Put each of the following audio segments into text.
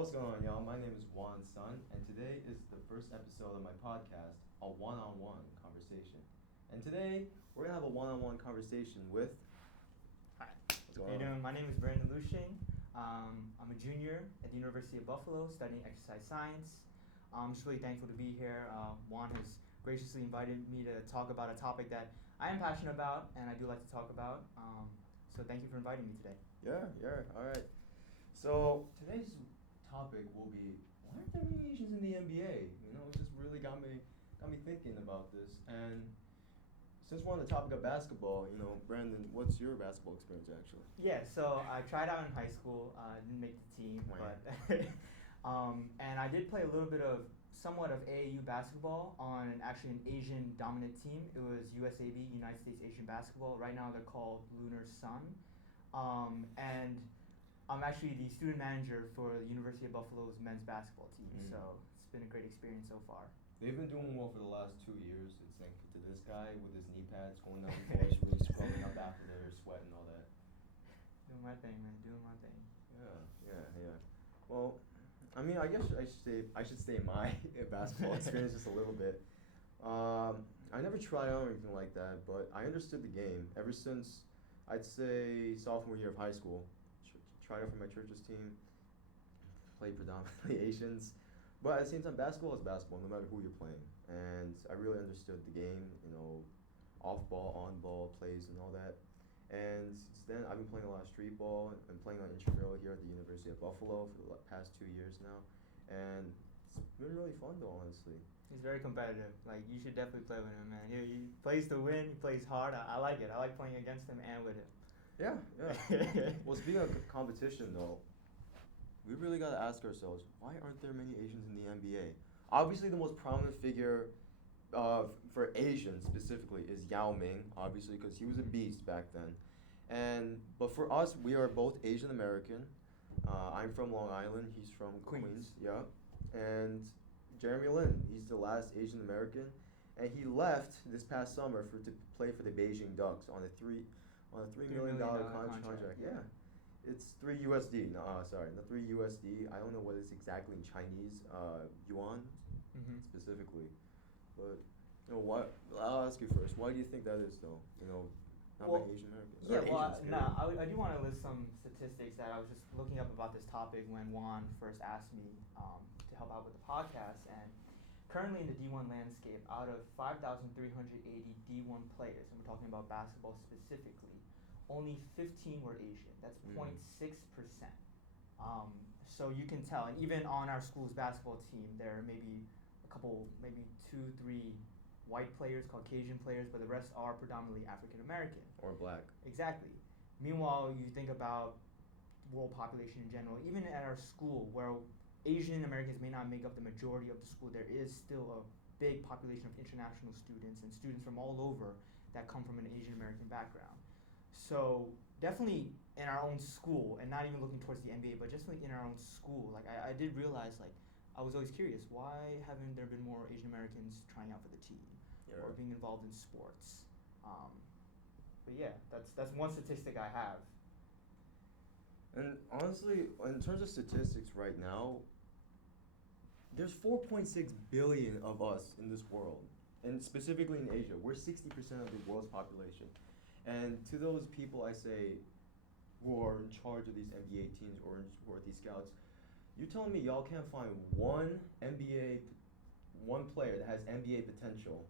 What's going on, y'all? My name is Juan Sun, and today is the first episode of my podcast, a one-on-one conversation. And today, we're gonna have a one-on-one conversation with. Hi. What's How going you on? doing? My name is Brandon LuShing. I'm a junior at the University of Buffalo studying exercise science. I'm just really thankful to be here. Juan has graciously invited me to talk about a topic that I am passionate about and I do like to talk about. So thank you for inviting me today. Yeah, all right. So today's topic will be why aren't there many Asians in the NBA? It just really got me thinking about this. And since we're on the topic of basketball, Brandon, what's your basketball experience actually? Yeah, so I tried out in high school. I didn't make the team, Wow. but and I did play a little bit of somewhat of AAU basketball on actually an Asian dominant team. It was USAB, United States Asian Basketball. Right now they're called Lunar Sun, and I'm actually the student manager for the University of Buffalo's men's basketball team. Mhm. So it's been a great experience so far. They've been doing well for the last 2 years. It's thanks to this guy with his knee pads going down the court, really scrubbing up after their sweat and all that. Doing my thing, man. Doing my thing. Yeah. Well, I guess I should say my basketball experience just a little bit. I never tried out or anything like that, but I understood the game ever since I'd say sophomore year of high school. Tried out for my church's team. Played predominantly Asians. But at the same time, basketball is basketball, no matter who you're playing. And I really understood the game, off ball, on ball plays, and all that. And since then, I've been playing a lot of street ball and playing on intramural here at the University of Buffalo for the past 2 years now. And it's been really fun, though, honestly. He's very competitive. Like, you should definitely play with him, man. He plays to win. He plays hard. I like it. I like playing against him and with him. Yeah. Well, speaking of competition, though, we really got to ask ourselves, why aren't there many Asians in the NBA? Obviously, the most prominent figure for Asians specifically is Yao Ming, obviously, because he was a beast back then. But for us, we are both Asian American. I'm from Long Island. He's from Queens. Yeah. And Jeremy Lin, he's the last Asian American, and he left this past summer to play for the Beijing Ducks on a $3 million contract. Yeah. It's 3 USD. No, sorry, not 3 USD. I don't know what it's exactly in Chinese yuan specifically, but what? I'll ask you first. Why do you think that is, though? Not many Asian Americans. Yeah, Or Asians, I do want to list some statistics that I was just looking up about this topic when Juan first asked me to help out with the podcast. And currently in the D1 landscape, out of 5,380 D1 players, and we're talking about basketball specifically, only 15 were Asian. That's 0.6%. So you can tell, and even on our school's basketball team, there may be a couple, maybe 2, 3 white players, Caucasian players, but the rest are predominantly African American. or black. Exactly. Meanwhile, you think about world population in general, even at our school, where Asian Americans may not make up the majority of the school, there is still a big population of international students and students from all over that come from an Asian American background. So definitely in our own school, and not even looking towards the NBA, but just like in our own school, like I did realize, like, I was always curious, why haven't there been more Asian Americans trying out for the team or being involved in sports? But yeah, that's one statistic I have. And honestly, in terms of statistics right now, there's 4.6 billion of us in this world, and specifically in Asia. We're 60% of the world's population. And to those people I say who are in charge of these NBA teams or who are these scouts, you're telling me y'all can't find one player that has NBA potential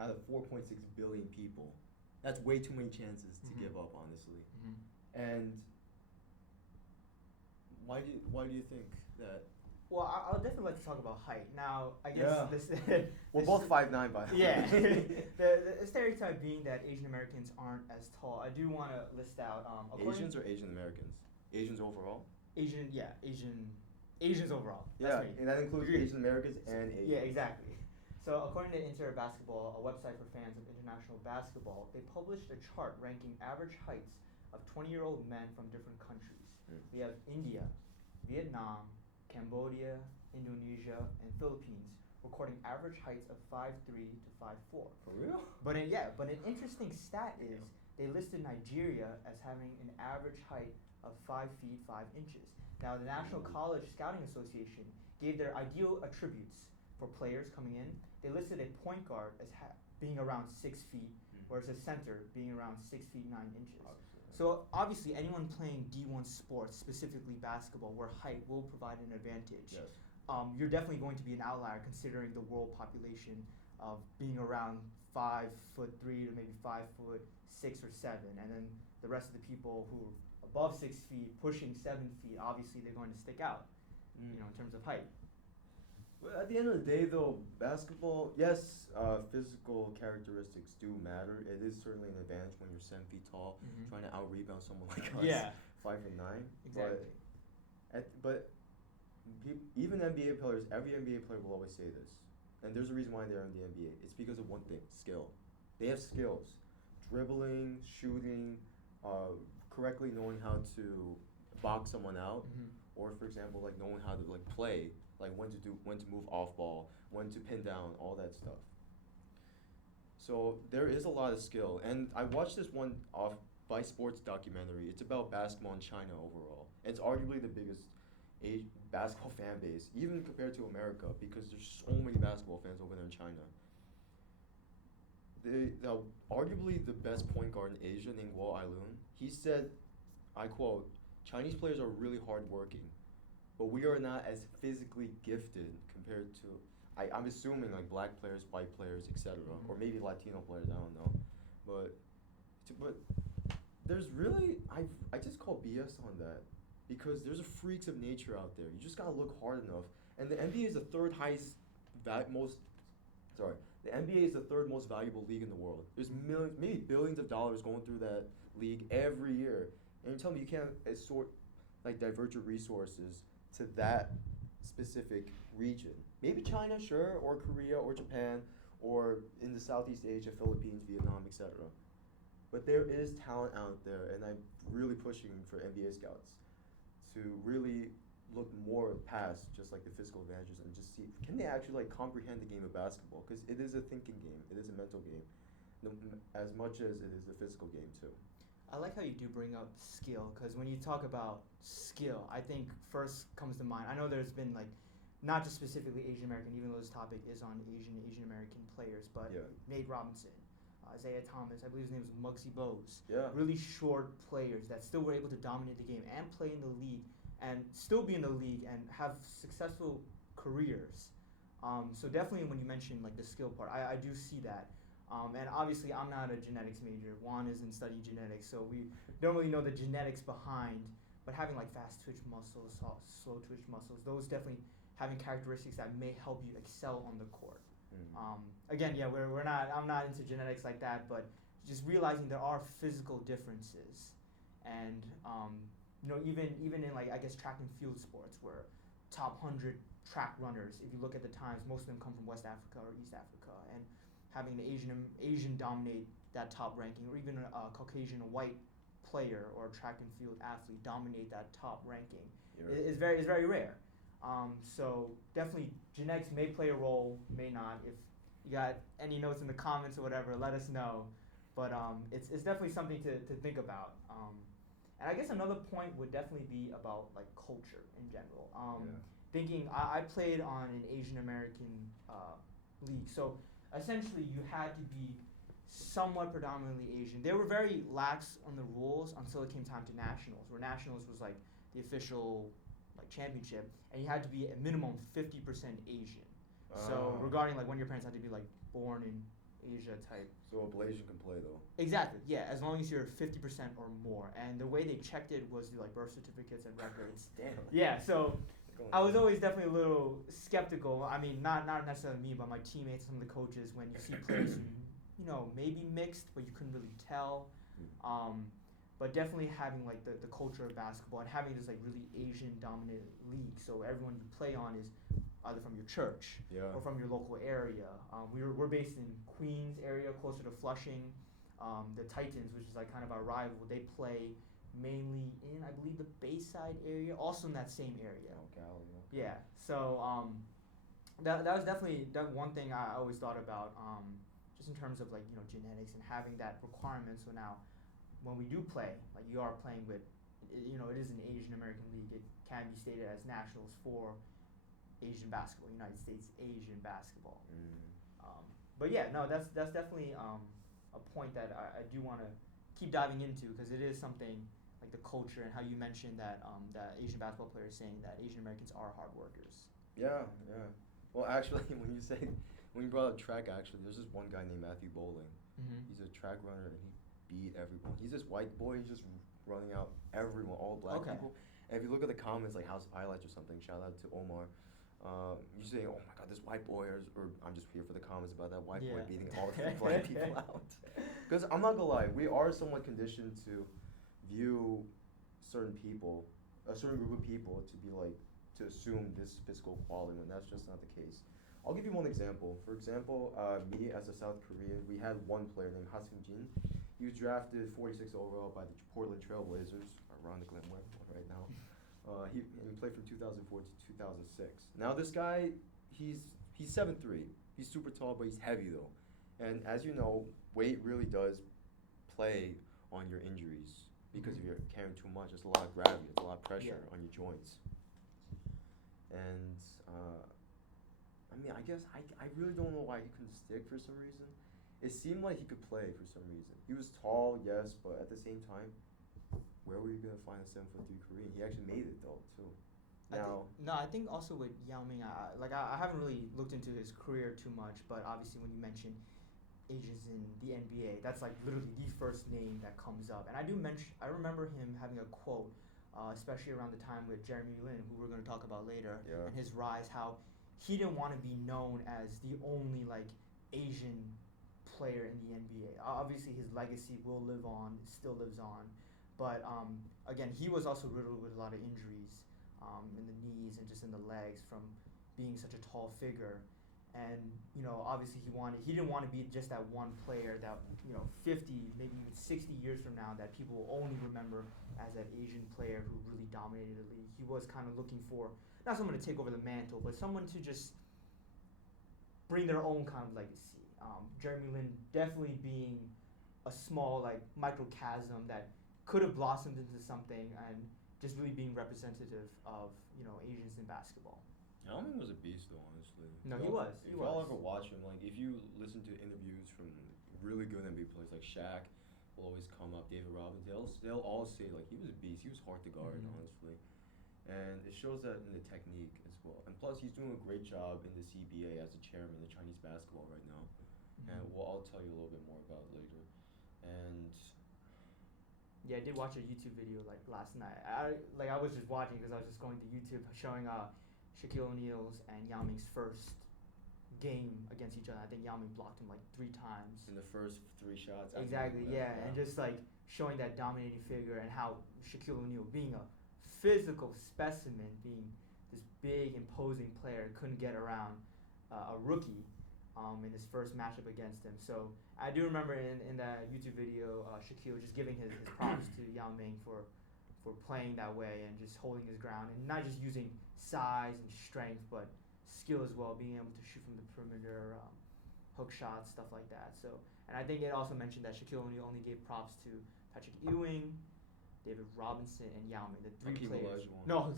out of 4.6 billion people. That's way too many chances to give up, honestly. And why do you think that? Well, I would definitely like to talk about height. Now, I guess we're both 5'9", by the way. Yeah. the stereotype being that Asian Americans aren't as tall. I do want to list out Asians or Asian Americans? Asians overall? Asians overall. Yeah, and that includes Asian Americans and Asians. Yeah, exactly. So according to Inter Basketball, a website for fans of international basketball, they published a chart ranking average heights of 20-year-old men from different countries. We have India, Vietnam, Cambodia, Indonesia, and Philippines recording average heights of 5'3" to 5'4". For real? But an interesting stat is they listed Nigeria as having an average height of 5 feet 5 inches. Now, the National College Scouting Association gave their ideal attributes for players coming in. They listed a point guard as being around 6 feet, whereas a center being around 6 feet 9 inches. So obviously, anyone playing D1 sports, specifically basketball, where height will provide an advantage, Yes. You're definitely going to be an outlier considering the world population of being around 5'3" to maybe 5'6" or 7, and then the rest of the people who are above 6 feet, pushing 7 feet, obviously they're going to stick out, in terms of height. Well, at the end of the day, though, basketball, yes, physical characteristics do matter. It is certainly an advantage when you're 7 feet tall, trying to out-rebound someone like us, Yeah. 5'9". Exactly. But even NBA players, every NBA player will always say this, and there's a reason why they're in the NBA. It's because of one thing: skill. They have skills, dribbling, shooting, correctly knowing how to box someone out, or for example, like knowing how to like play, like when to move off ball, when to pin down, all that stuff. So there is a lot of skill, and I watched this one off by sports documentary. It's about basketball in China overall. It's arguably the biggest basketball fan base, even compared to America, because there's so many basketball fans over there in China. Arguably the best point guard in Asia, named Wall Ailun, he said, I quote, "Chinese players are really hardworking, but we are not as physically gifted compared to, I'm assuming like black players, white players, etc., or maybe Latino players, I don't know, but there's really, I just call BS on that, because there's a freaks of nature out there. You just gotta look hard enough, and the NBA is the third most valuable league in the world. There's millions, maybe billions of dollars going through that league every year, and you tell me you can't divert your resources to that specific region. Maybe China, sure, or Korea, or Japan, or in the Southeast Asia, Philippines, Vietnam, etc. But there is talent out there, and I'm really pushing for NBA scouts to really look more past just like the physical advantages and just see, can they actually like comprehend the game of basketball? Because it is a thinking game, it is a mental game, as much as it is a physical game too. I like how you do bring up skill, because when you talk about skill, I think first comes to mind, I know there's been like, not just specifically Asian American, even though this topic is on Asian American players, but Nate Robinson, Isaiah Thomas, I believe his name was Muggsy Bogues. Yeah. Really short players that still were able to dominate the game and play in the league and still be in the league and have successful careers. So definitely when you mention like the skill part, I do see that. And obviously I'm not a genetics major. Juan isn't studying genetics, so we don't really know the genetics behind, but having like fast twitch muscles, slow twitch muscles, those definitely having characteristics that may help you excel on the court. Again, yeah, I'm not into genetics like that, but just realizing there are physical differences, and even in like I guess track and field sports, where top 100 track runners, if you look at the times, most of them come from West Africa or East Africa, and having the Asian dominate that top ranking, or even a Caucasian white player or track and field athlete dominate that top ranking is very rare. So definitely genetics may play a role, may not. If you got any notes in the comments or whatever, let us know. But it's definitely something to think about. And I guess another point would definitely be about like culture in general. Thinking, I played on an Asian American league, so essentially you had to be somewhat predominantly Asian. They were very lax on the rules until it came time to nationals, where nationals was like the official like championship, and you had to be a minimum 50% Asian. So regarding like when your parents had to be like born in Asia type. So a Blasian can play though. Exactly, yeah, as long as you're 50% or more. And the way they checked it was through like birth certificates and records. Damn. Yeah, so I was always definitely a little skeptical. I mean, not necessarily me, but my teammates, some of the coaches, when you see players who, maybe mixed, but you couldn't really tell. But definitely having like the culture of basketball and having this like really Asian dominant league, so everyone you play on is either from your church or from your local area. We're based in Queens area, closer to Flushing. The Titans, which is like kind of our rival, they play mainly in, I believe, the Bayside area, also in that same area. Yeah, so that was definitely that one thing I always thought about, just in terms of like genetics and having that requirement. So now, when we do play, like you are playing with, it is an Asian American league. It can be stated as nationals for Asian basketball, United States Asian basketball. But yeah, no, that's definitely a point that I do want to keep diving into, because it is something like the culture and how you mentioned that that Asian basketball players saying that Asian Americans are hard workers. Yeah, yeah. Well, actually, when you brought up track, actually, there's this one guy named Matthew Bowling. Mm-hmm. He's a track runner, and he beat everyone. He's this white boy. He's just running out everyone, all black people. And if you look at the comments, like House of Highlights or something, shout out to Omar. You say, "Oh my God, this white boy," or I'm just here for the comments about that white boy beating all the black people out. Because I'm not gonna lie, we are somewhat conditioned to view certain people, a certain group of people, to be like, to assume this physical quality when that's just not the case. I'll give you one example. For example, me as a South Korean, we had one player named Ha Seung-jin. He was drafted 46 overall by the Portland Trail Blazers. Ironically, I'm wearing one right now. He played from 2004 to 2006. Now this guy, he's 7'3". He's super tall, but he's heavy though. And as you know, weight really does play on your injuries, because if you're carrying too much, there's a lot of gravity, there's a lot of pressure on your joints. And I mean, I guess I really don't know why he couldn't stick for some reason. It seemed like he could play for some reason. He was tall, yes, but at the same time, where were you gonna find a 7'3" Korean? He actually made it though too. Now, I think also with Yao Ming, I haven't really looked into his career too much, but obviously when you mention Asians in the NBA, that's like literally the first name that comes up. And I remember him having a quote, especially around the time with Jeremy Lin, who we're going to talk about later, and his rise, how he didn't want to be known as the only like Asian player in the NBA. Obviously his legacy will live on, still lives on, but again, he was also riddled with a lot of injuries in the knees and just in the legs from being such a tall figure. And obviously he didn't want to be just that one player that 50, maybe even 60 years from now, that people will only remember as that Asian player who really dominated the league. He was kind of looking for not someone to take over the mantle, but someone to just bring their own kind of legacy. Jeremy Lin definitely being a small like microcosm that could have blossomed into something, and just really being representative of Asians in basketball. Yao Ming was a beast though, honestly. No, he was. If y'all ever watch him, like if you listen to interviews from really good NBA players like Shaq, will always come up, David Robinson, they'll all say like he was a beast. He was hard to guard, honestly, and it shows that in the technique as well. And plus, he's doing a great job in the CBA as the chairman of Chinese basketball right now, and I'll tell you a little bit more about it later. And yeah, I did watch a YouTube video like last night. I was just watching because I was just going to YouTube showing Shaquille O'Neal's and Yao Ming's first game against each other. I think Yao Ming blocked him like 3 times. In the first 3 shots. Exactly, yeah. And just like showing that dominating figure, and how Shaquille O'Neal, being a physical specimen, being this big, imposing player, couldn't get around a rookie in his first matchup against him. So I do remember in that YouTube video, Shaquille just giving his props to Yao Ming for playing that way and just holding his ground, and not just using size and strength, but skill as well, being able to shoot from the perimeter, hook shots, stuff like that. So, and I think it also mentioned that Shaquille O'Neal only gave props to Patrick Ewing, David Robinson, and Yao Ming, the 3 players. No,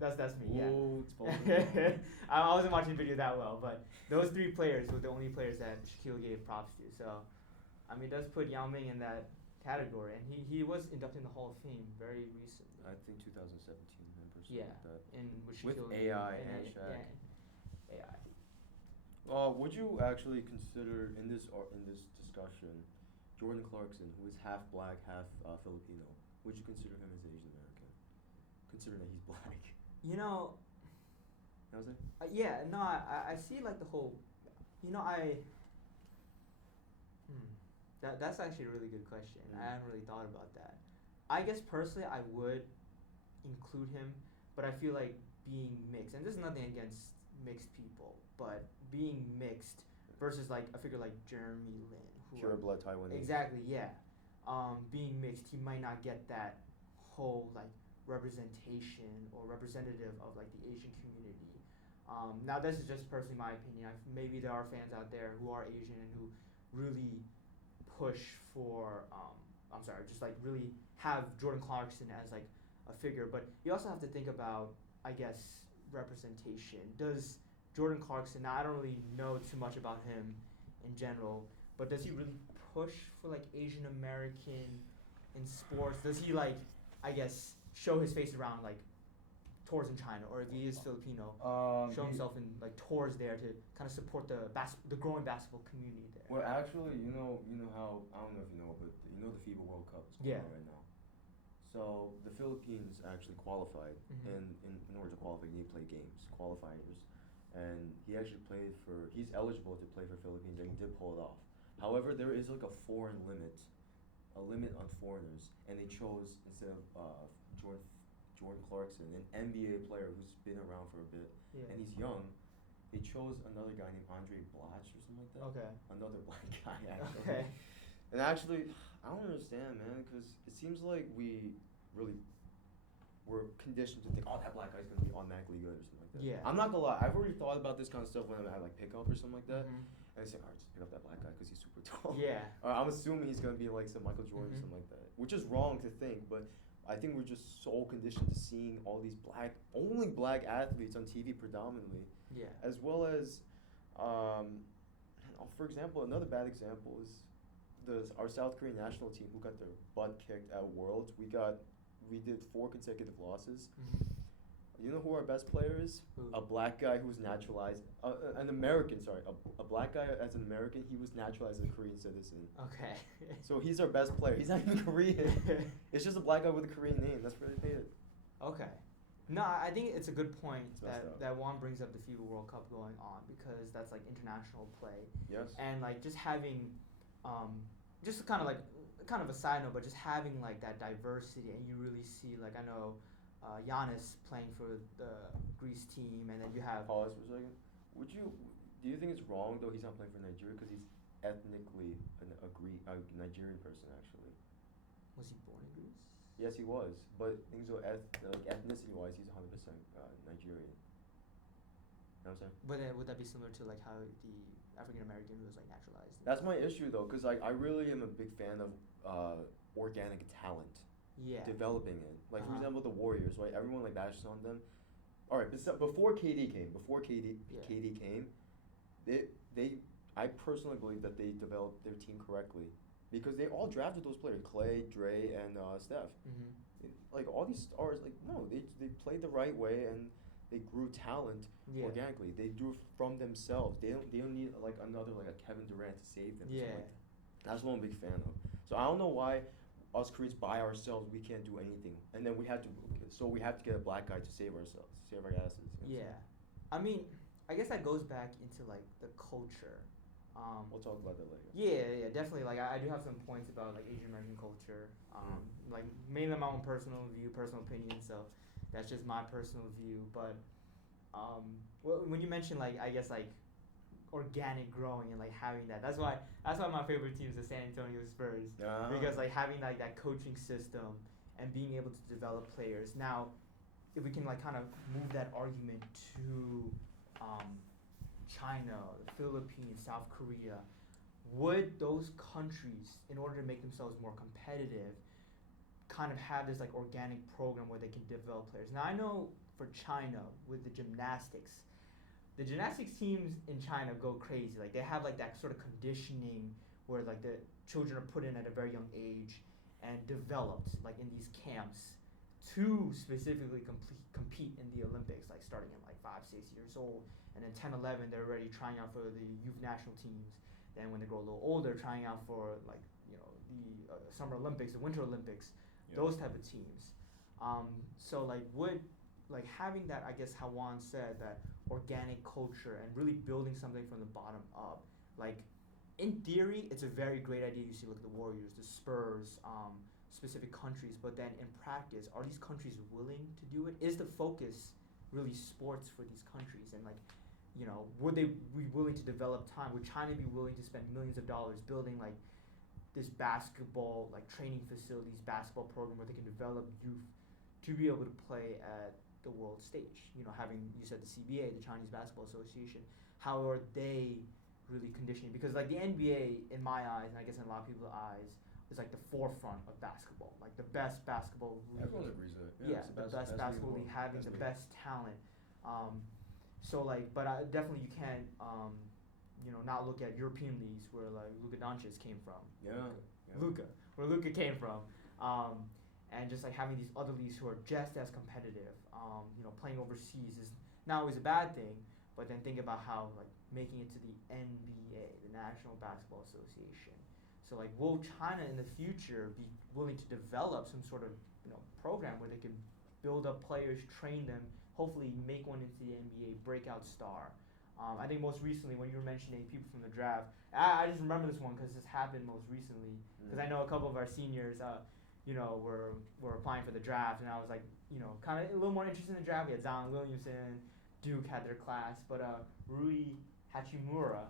that's me. Ooh, yeah. I wasn't watching the video that well, but those 3 players were the only players that Shaquille gave props to. So, I mean, it does put Yao Ming in that category, and he was inducted in the Hall of Fame very recently. I think 2017. Yeah, with AI and Shaq. AI. Would you actually consider in this discussion Jordan Clarkson, who is half black, half Filipino? Would you consider him as Asian American, considering that he's black? That was it. Yeah, no, I see like the whole, that's actually a really good question. I haven't really thought about that. I guess personally I would include him, but I feel like being mixed, and this is nothing against mixed people, but being mixed versus like a figure like Jeremy Lin, who pure blood Taiwanese. Exactly, yeah. Being mixed, he might not get that whole like representation or representative of like the Asian community. Now this is just personally my opinion. Maybe there are fans out there who are Asian and who really push for just like really have Jordan Clarkson as like a figure, but you also have to think about, I guess, representation. Does Jordan Clarkson? Now I don't really know too much about him in general, but does he really push for like Asian American in sports? Does he like, I guess, show his face around like tours in China, or if he is Filipino, show himself in like tours there to kind of support the growing basketball community there? Well, actually, you know how, I don't know if you know, but you know the FIBA World Cup is going on right now. So the Philippines actually qualified, and in order to qualify, you need to play games, qualifiers, and he actually played for. He's eligible to play for Philippines, and he did pull it off. However, there is like a foreign limit, a limit on foreigners, and they chose instead of Jordan Clarkson, an NBA player who's been around for a bit, and he's young. They chose another guy named Andre Blatch or something like that. Okay. Another black guy, actually. Okay. And actually, I don't understand, man, because it seems like we really were conditioned to think, oh, that black guy's gonna be automatically good or something like that. Yeah. I'm not gonna lie, I've already thought about this kind of stuff when I'm at like pickup or something like that, and I say, all right, just pick up that black guy because he's super tall. Yeah. I'm assuming he's gonna be like some Michael Jordan or something like that, which is wrong to think, but I think we're just so conditioned to seeing all these only black athletes on TV predominantly. Yeah. As well as, for example, another bad example is our South Korean national team who got their butt kicked at Worlds. We did 4 consecutive losses. You know who our best player is? Who? A black guy who was naturalized, an American, sorry, a black guy as an American, he was naturalized as a Korean citizen. Okay. So he's our best player. He's not even Korean. It's just a black guy with a Korean name. That's where they made it. Okay. No, I think it's a good point It's messed up. that Juan brings up the FIBA World Cup going on, because that's like international play. Yes. And like just having, just kind of a side note, but just having like that diversity, and you really see like, I know Giannis playing for the Greece team, and then you have. Pause for a second. Do you think it's wrong though he's not playing for Nigeria because he's ethnically a Nigerian person actually? Was he born in Greece? Yes, he was, but things go ethnicity-wise, he's 100% Nigerian. You know what I'm saying? But would that be similar to like how the African American who was like naturalized? That's my issue though, because I really am a big fan of organic talent. Yeah. Developing it. Like for example, the Warriors, right? Everyone like bashes on them. All right, before KD came, I personally believe that they developed their team correctly. Because they all drafted those players, Clay, Dre, and Steph. Like all these stars, like no, they played the right way and they grew talent organically. They grew from themselves. They don't need like another like a Kevin Durant to save them. Yeah. Like that. That's what I'm a big fan of. So I don't know why us Koreans by ourselves we can't do anything, and then we have to get a black guy to save ourselves, save our asses. You know Yeah, I mean, I guess that goes back into like the culture. We'll talk about that later. Yeah, definitely. Like I do have some points about like Asian American culture. Like mainly my own personal view, personal opinion. So that's just my personal view. But well, when you mention like I guess like organic growing and like having that's why my favorite team is the San Antonio Spurs, because like having like that coaching system and being able to develop players. Now, if we can like kind of move that argument to China, the Philippines, South Korea, would those countries, in order to make themselves more competitive, kind of have this like organic program where they can develop players? Now I know for China with the gymnastics teams in China go crazy. Like they have like that sort of conditioning where like the children are put in at a very young age and developed like in these camps to specifically compete in the Olympics, like starting at like 5-6 years old, and then 10-11 they're already trying out for the youth national teams. Then when they grow a little older, trying out for like the Summer Olympics, the Winter Olympics, those type of teams. So like would like having that, I guess how Juan said, that organic culture and really building something from the bottom up. Like in theory, it's a very great idea. You see, look at the Warriors, the Spurs, specific countries. But then in practice, are these countries willing to do it? Is the focus really sports for these countries? And like, would they be willing to develop time? Would China be willing to spend millions of dollars building like this basketball like training facilities, basketball program where they can develop youth to be able to play at the world stage? Having, you said, the CBA, the Chinese Basketball Association, how are they really conditioning? Because like the NBA, in my eyes, and I guess in a lot of people's eyes, is like the forefront of basketball, like the best basketball league. Everyone agrees with it. Yeah, it's the best basketball league, having the best talent. So like, but definitely you can't, not look at European leagues where like Luka Doncic came from. Yeah. Where Luka came from, and just like having these other leagues who are just as competitive. Playing overseas is not always a bad thing, but then think about how like making it to the NBA, the National Basketball Association. So like, will China in the future be willing to develop some sort of program where they can build up players, train them, hopefully make one into the NBA, breakout star? I think most recently when you were mentioning people from the draft, I just remember this one because this happened most recently. Because I know a couple of our seniors, were applying for the draft, and I was like, kind of a little more interested in the draft. We had Zion Williamson, Duke had their class, but Rui Hachimura,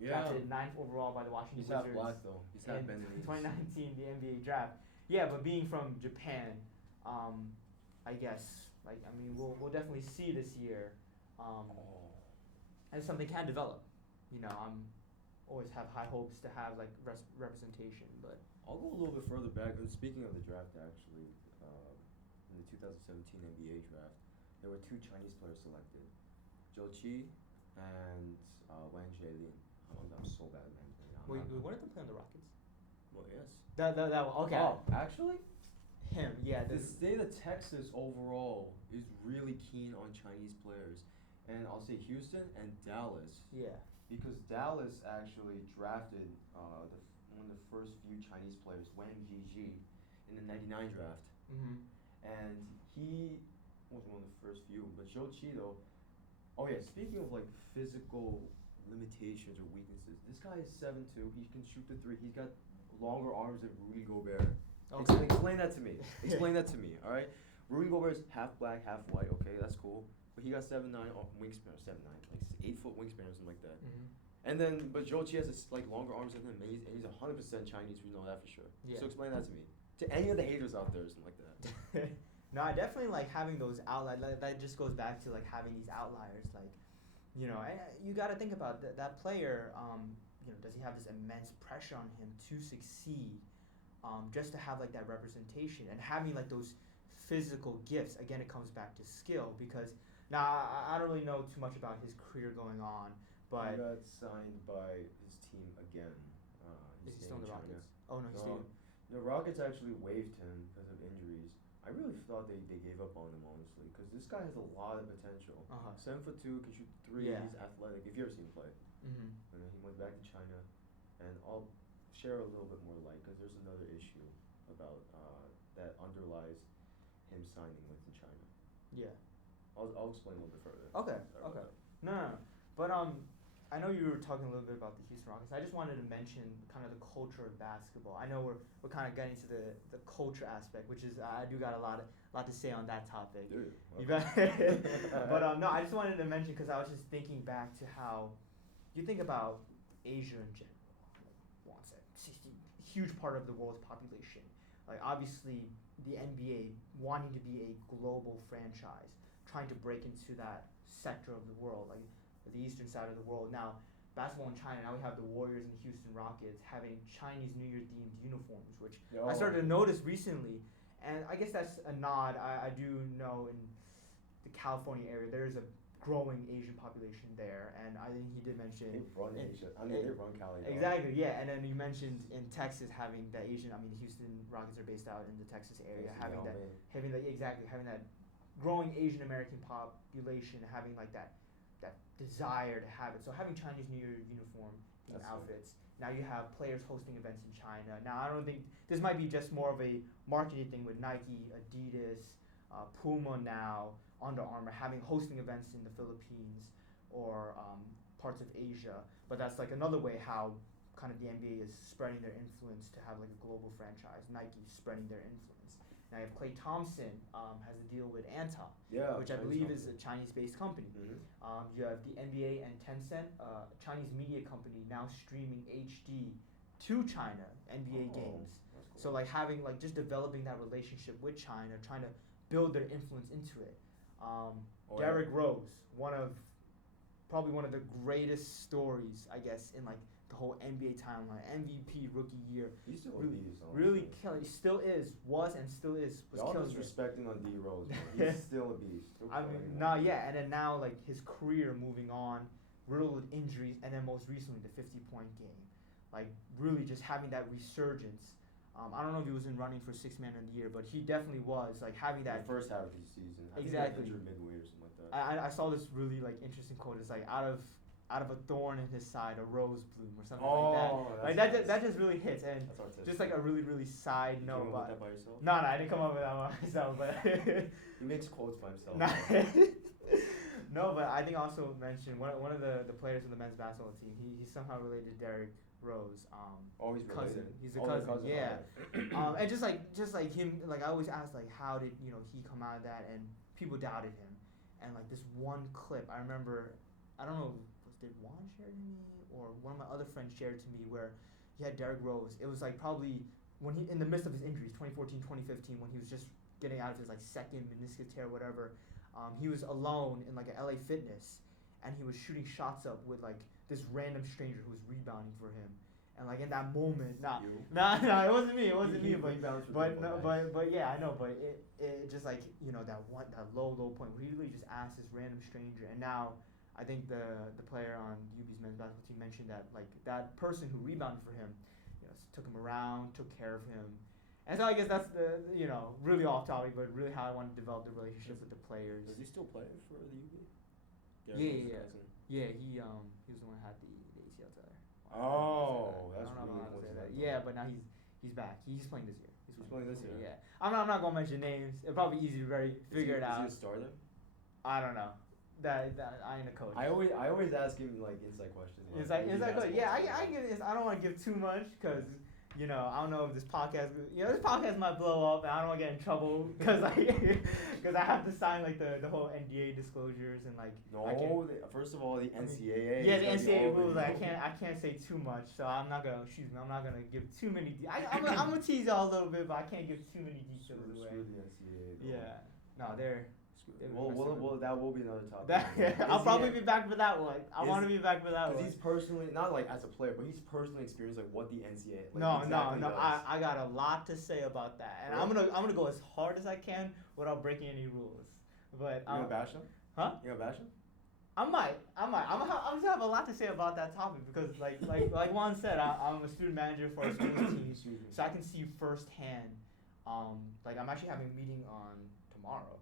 drafted 9th overall by the Washington He's Wizards. half black though. He's half in Beninese. 2019, the NBA draft. Yeah, but being from Japan, I guess, we'll definitely see this year, and something can develop. I'm always have high hopes to have like representation, but I'll go a little bit further back. Speaking of the draft, actually, in the 2017 NBA draft, there were 2 Chinese players selected, Zhou Qi and Wang Jielin. I'm so bad at names. wait, what did they play on the Rockets? Well, yes. That one. Okay. Oh, actually, Him. Yeah. the state of Texas overall is really keen on Chinese players, and I'll say Houston and Dallas. Yeah. Because Dallas actually drafted one of the first few Chinese players, Wang Jiji, in the '99 draft, and he was one of the first few. But Zhou Qi though, oh yeah, speaking of like physical limitations or weaknesses, this guy is 7'2". He can shoot the 3. He's got longer arms than Rudy Gobert. Okay. Explain that to me. Explain that to me. All right. Rudy Gobert is half black, half white. Okay, that's cool. But he got 7'9" wingspan, 7'9", like 8-foot wingspan or something like that. And then, but Zhou Qi has like longer arms than him, and he's 100% Chinese. We know that for sure. Yeah. So explain that to me. To any of the haters out there, or something like that. No, I definitely like having those outliers. That just goes back to like having these outliers. Like, and you got to think about that player. Does he have this immense pressure on him to succeed? Just to have like that representation and having like those physical gifts. Again, it comes back to skill because now I don't really know too much about his career going on, but he got signed by his team again. Is he still in the China. Rockets? Oh no, he's still. The Rockets actually waived him because of injuries. I really thought they gave up on him honestly because this guy has a lot of potential. 7'2", can shoot 3. Yeah. He's athletic. If you ever seen him play. And then he went back to China, and I'll share a little bit more light because there's another issue about that underlies him signing with China. Yeah. I'll explain a little bit further. Okay. Sorry about Okay. that. No. But I know you were talking a little bit about the Houston Rockets. I just wanted to mention kind of the culture of basketball. I know we're kind of getting to the culture aspect, which is I do got a lot to say on that topic. Dude, You bet. But no, I just wanted to mention because I was just thinking back to how you think about Asia in general. Wants a huge part of the world's population. Like obviously the NBA wanting to be a global franchise, trying to break into that sector of the world, like the eastern side of the world. Now, basketball in China, now we have the Warriors and the Houston Rockets having Chinese New Year themed uniforms, which I started to notice recently. And I guess that's a nod. I do know in the California area there is a growing Asian population there, and I think he did mention They run Asia. They run Cali. Exactly, yeah. And then you mentioned in Texas having that Asian. I mean, the Houston Rockets are based out in the Texas area, having that growing Asian American population, having like that desire to have it. So having Chinese New Year uniform outfits. Now you have players hosting events in China. Now I don't think this might be just more of a marketing thing with Nike, Adidas, Puma now, Under Armour hosting events in the Philippines or parts of Asia. But that's like another way how kind of the NBA is spreading their influence to have like a global franchise. Nike spreading their influence. Now you have Klay Thompson has a deal with Anta, which I believe is a Chinese-based company. You have the NBA and Tencent, Chinese media company, now streaming HD to China NBA games. Cool. So like having like just developing that relationship with China, trying to build their influence into it. Derrick Rose, probably one of the greatest stories, I guess, in like the whole NBA timeline, MVP rookie year. He's still really, a beast. really killing. He still is, was and still is. Was Y'all killing it. disrespecting on D Rose. He's still a beast. Still I mean, playing. no, yeah, and then now like his career moving on, riddled with injuries, and then most recently the 50-point game, like really just having that resurgence. I don't know if he was in running for sixth man of the year, but he definitely was like having that. The first half of the season. I Exactly. think he got injured midway or something like that. I saw this really like interesting quote. It's like out of a thorn in his side, a rose bloom or something like that. Like that just really hits, and just like a really side you note. Came up with that by yourself? No, I didn't come up with that by myself, but he makes quotes by himself. No, but I think also mention one of the players on the men's basketball team. He's somehow related to Derrick Rose. He's cousin. related. He's a cousin. Yeah. And just like him, like I always ask, like how did he come out of that? And people doubted him. And like this one clip, I remember, I don't know, did Juan share it to me or one of my other friends shared it to me where he had Derrick Rose. It was like probably when he in the midst of his injuries, 2014, 2015, when he was just getting out of his like second meniscus tear, whatever. He was alone in like an LA Fitness, and he was shooting shots up with like this random stranger who was rebounding for him. And like in that moment, nah, it wasn't me, but yeah, I know, but it just like that low point where he really just asked this random stranger, and now I think the player on UB's men's basketball team mentioned that like that person who rebounded for him, took him around, took care of him. And so I guess that's the really off topic, but really how I want to develop the relationship with the players. Does he still play for the UB? Yeah. He was the one who had the ACL tear. Oh, that's I don't know how to say that. coincidental. Yeah, but now he's back. He's playing this year. He's playing this year. Yeah. I'm not gonna mention names. It'll probably be easy to figure it out. Is he a starter? I don't know. That I ain't a coach. I always ask him like inside questions. Inside question. Yeah, I get this. I don't want to give too much because I don't know if this podcast might blow up and I don't want to get in trouble because I have to sign like the whole NDA disclosures and like. No, first of all, the NCAA. Yeah, the NCAA rules. I can't say too much, so I'm not gonna give too many. I'm gonna tease y'all a little bit, but I can't give too many details away. Screw the NCAA. Though. Yeah, no, they're. Well, that will be another topic. I'll probably be back for that one. I want to be back for that one. Because he's personally, not like as a player, but he's personally experienced like what the NCAA. No. I got a lot to say about that, and really? I'm gonna go as hard as I can without breaking any rules. But you gonna bash him? Huh? You gonna bash him? I might. I'm just have a lot to say about that topic because like Juan said, I'm a student manager for our school's team, so I can see firsthand. Like I'm actually having a meeting on tomorrow.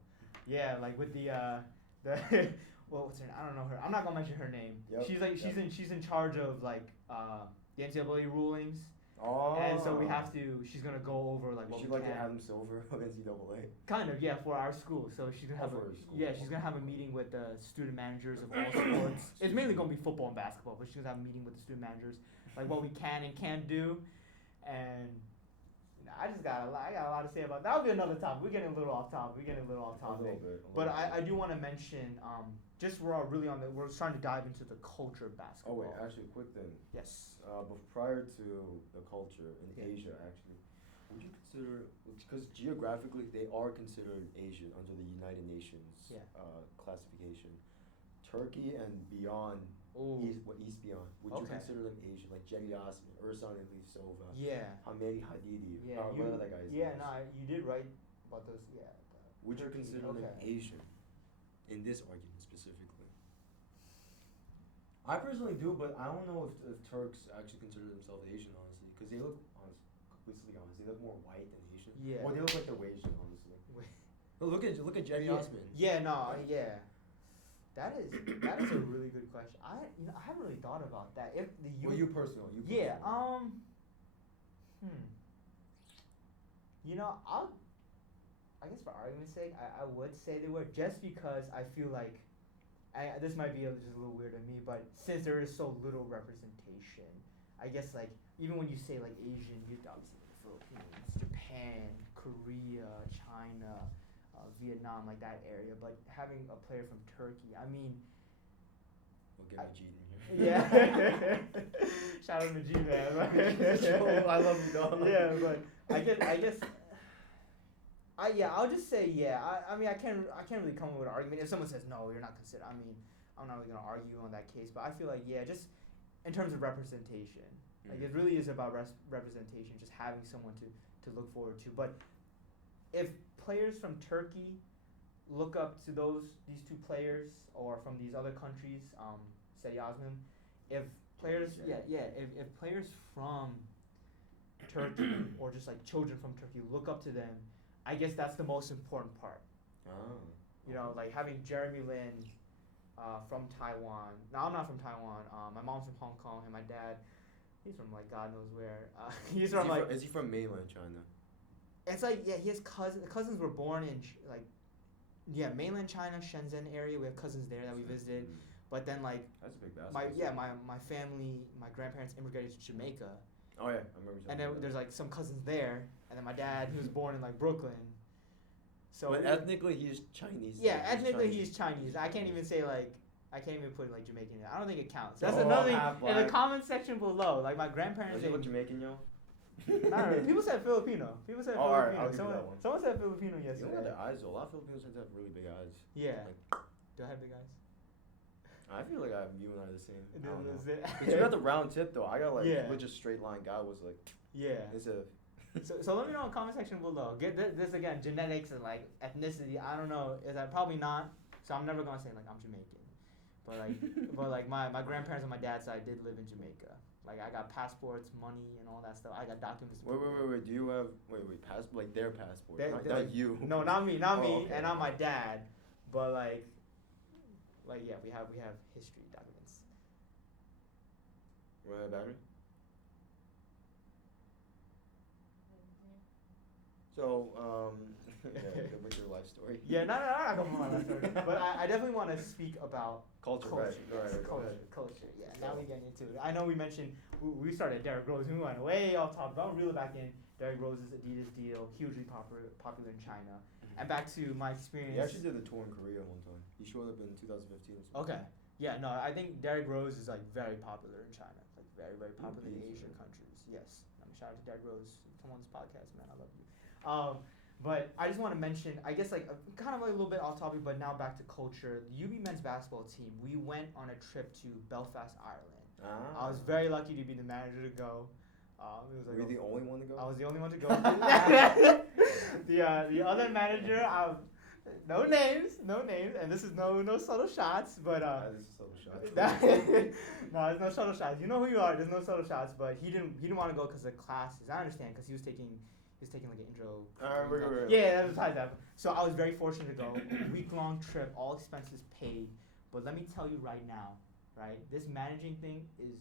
Yeah, like with the what's her name? I don't know her. I'm not gonna mention her name. Yep, she's in charge of like the NCAA rulings. Oh. And so she's gonna go over like what she's like Adam Silver of NCAA. Kind of, yeah, for our school. So she's gonna have a meeting with the student managers of all sports. It's mainly gonna be football and basketball, but she's gonna have a meeting with the student managers, like what we can and can't do, and. I got a lot to say about that. That'll be another topic. We're getting a little off topic. But I do want to mention, just we're trying to dive into the culture of basketball. Oh wait, actually, quick thing. Yes. But prior to the culture in Asia, actually, would you consider, because geographically they are considered Asian under the United Nations classification, Turkey and beyond. East beyond. Would you consider them Asian, like Jetty Osman, Ursan Ilyasova, Hamedi Hadidi? Whatever that guy's name is. You did right about those. Yeah. Would you consider them Asian in this argument specifically? I personally do, but I don't know if Turks actually consider themselves Asian, honestly, because they look, completely honest, they look more white than Asian. Yeah. Or they look like they're Asian, honestly. Look at Jetty Osman. Yeah. That is a really good question. I haven't really thought about that. If the you personally. I guess for argument's sake, I would say they were just because I feel like, this might be just a little weird to me, but since there is so little representation, I guess like even when you say like Asian, you obviously the Philippines, Japan, Korea, China. Vietnam, like that area, but having a player from Turkey, I mean. We'll get Majid in here. Yeah. Shout out to Majid, man. I love you, dog. Yeah, but I guess. I'll just say yeah. I mean, I can't really come up with an argument. If someone says no, you're not considered. I mean, I'm not really gonna argue on that case, but I feel like just in terms of representation. Like it really is about representation, just having someone to look forward to. But if players from Turkey look up to these two players, or from these other countries, said Yasmin, if players, if players from Turkey or just like children from Turkey look up to them, I guess that's the most important part. Oh. You know, like having Jeremy Lin from Taiwan. No, I'm not from Taiwan. My mom's from Hong Kong, and my dad, he's from like God knows where. He's from like. Is he from mainland China? It's like he has cousins. Cousins were born in mainland China, Shenzhen area. We have cousins there that we visited. But then like. That's a big basketball. My family, my grandparents immigrated to Jamaica. Oh yeah, I remember. And then there's like some cousins there, and then my dad, he was born in like Brooklyn. So. But ethnically, he's Chinese. Yeah, ethnically he's Chinese. I can't even say like. I can't even put like Jamaican in it. I don't think it counts. That's another thing in the comment section below. Like my grandparents. Does he look Jamaican, yo? No, people said Filipino. People said Filipino. Alright, I'll give you that one. Someone said Filipino yesterday. You don't have their eyes though. A lot of Filipinos tend to have really big eyes. Yeah. Like, do I have big eyes? I feel like you and I are the same. I don't know. But you got the round tip though. I got like just straight line. God was like. Yeah. It's a. so let me know in the comment section below. Get this again, genetics and like ethnicity. I don't know. Is that probably not? So I'm never gonna say like I'm Jamaican. But like my grandparents on my dad's side did live in Jamaica. Like I got passports, money, and all that stuff. I got documents. Wait. Do you have passport? Like their passport? Not you. No, not me, Okay. and not my dad. But like yeah, we have history documents. You want a battery? So what's your life story? Yeah, no, I'm not going to my life story. But I definitely want to speak about culture. Culture. Yeah, now we get into it. I know we mentioned we started at Derrick Rose. We went way off topic. But I'll reel it back in. Derrick Rose's Adidas deal, hugely popular in China. And back to my experience. He actually did the tour in Korea one time. He showed up in 2015 or something. Okay. Yeah, no, I think Derrick Rose is like very popular in China. Like very, very popular in Asian countries. Yes. Shout out to Derrick Rose. Come on this podcast, man. I love you. But I just want to mention, I guess like kind of like a little bit off topic, but now back to culture. The UB men's basketball team, we went on a trip to Belfast, Ireland. I was very lucky to be the manager to go. It was like Were you the only one to go? I was the only one to go. The other manager, no names, and this is no subtle shots, but this is subtle shots. No, there's no subtle shots. You know who you are. There's no subtle shots, but he didn't want to go because of classes. I understand because he was taking like an intro. Yeah, that was besides that. So I was very fortunate to go. Week-long trip, all expenses paid. But let me tell you right now, right? This managing thing is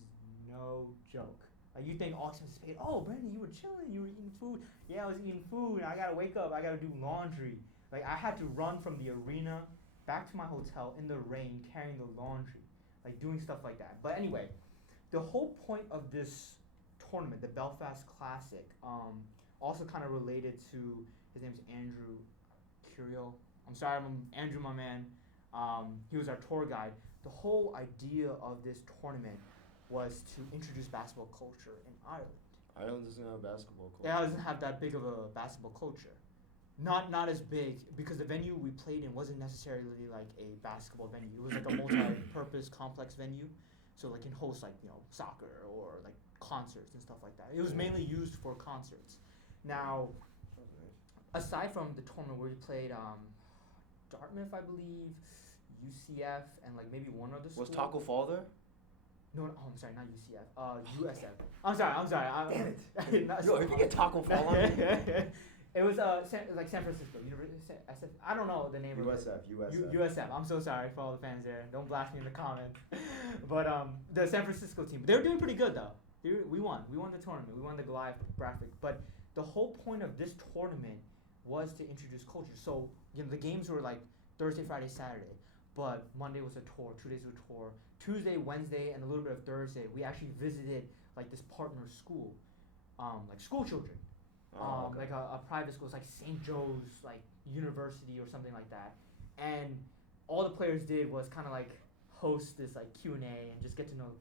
no joke. Like you think all expenses paid. Oh, Brandon, you were chilling. You were eating food. Yeah, I was eating food. And I gotta wake up. I gotta do laundry. Like I had to run from the arena back to my hotel in the rain, carrying the laundry, like doing stuff like that. But anyway, the whole point of this tournament, the Belfast Classic, also kind of related to, his name's Andrew Curiel. I'm sorry, I'm Andrew, my man. He was our tour guide. The whole idea of this tournament was to introduce basketball culture in Ireland. Ireland doesn't have basketball culture. Yeah, it doesn't have that big of a basketball culture. Not as big, because the venue we played in wasn't necessarily like a basketball venue. It was like a multi-purpose complex venue. So like can host like, soccer or like concerts and stuff like that. It was mainly used for concerts. Now, aside from the tournament where we played Dartmouth, I believe, UCF, and like maybe one other school. Was Taco Fall there? No, I'm sorry, not UCF. USF. I'm sorry. Damn it. Yo, if you get Taco Fall on it. It was San Francisco University. SF. I don't know the name of it. USF. I'm so sorry for all the fans there. Don't blast me in the comments. But the San Francisco team, they were doing pretty good though. We won. We won the tournament. We won the Goliath bracket. But the whole point of this tournament was to introduce culture. So the games were like Thursday, Friday, Saturday. But Monday was a tour. 2 days was a tour. Tuesday, Wednesday, and a little bit of Thursday, we actually visited like this partner school, like school children. Okay. Like a private school. It's like St. Joe's like University or something like that. And all the players did was kind of like host this like Q&A and just get to know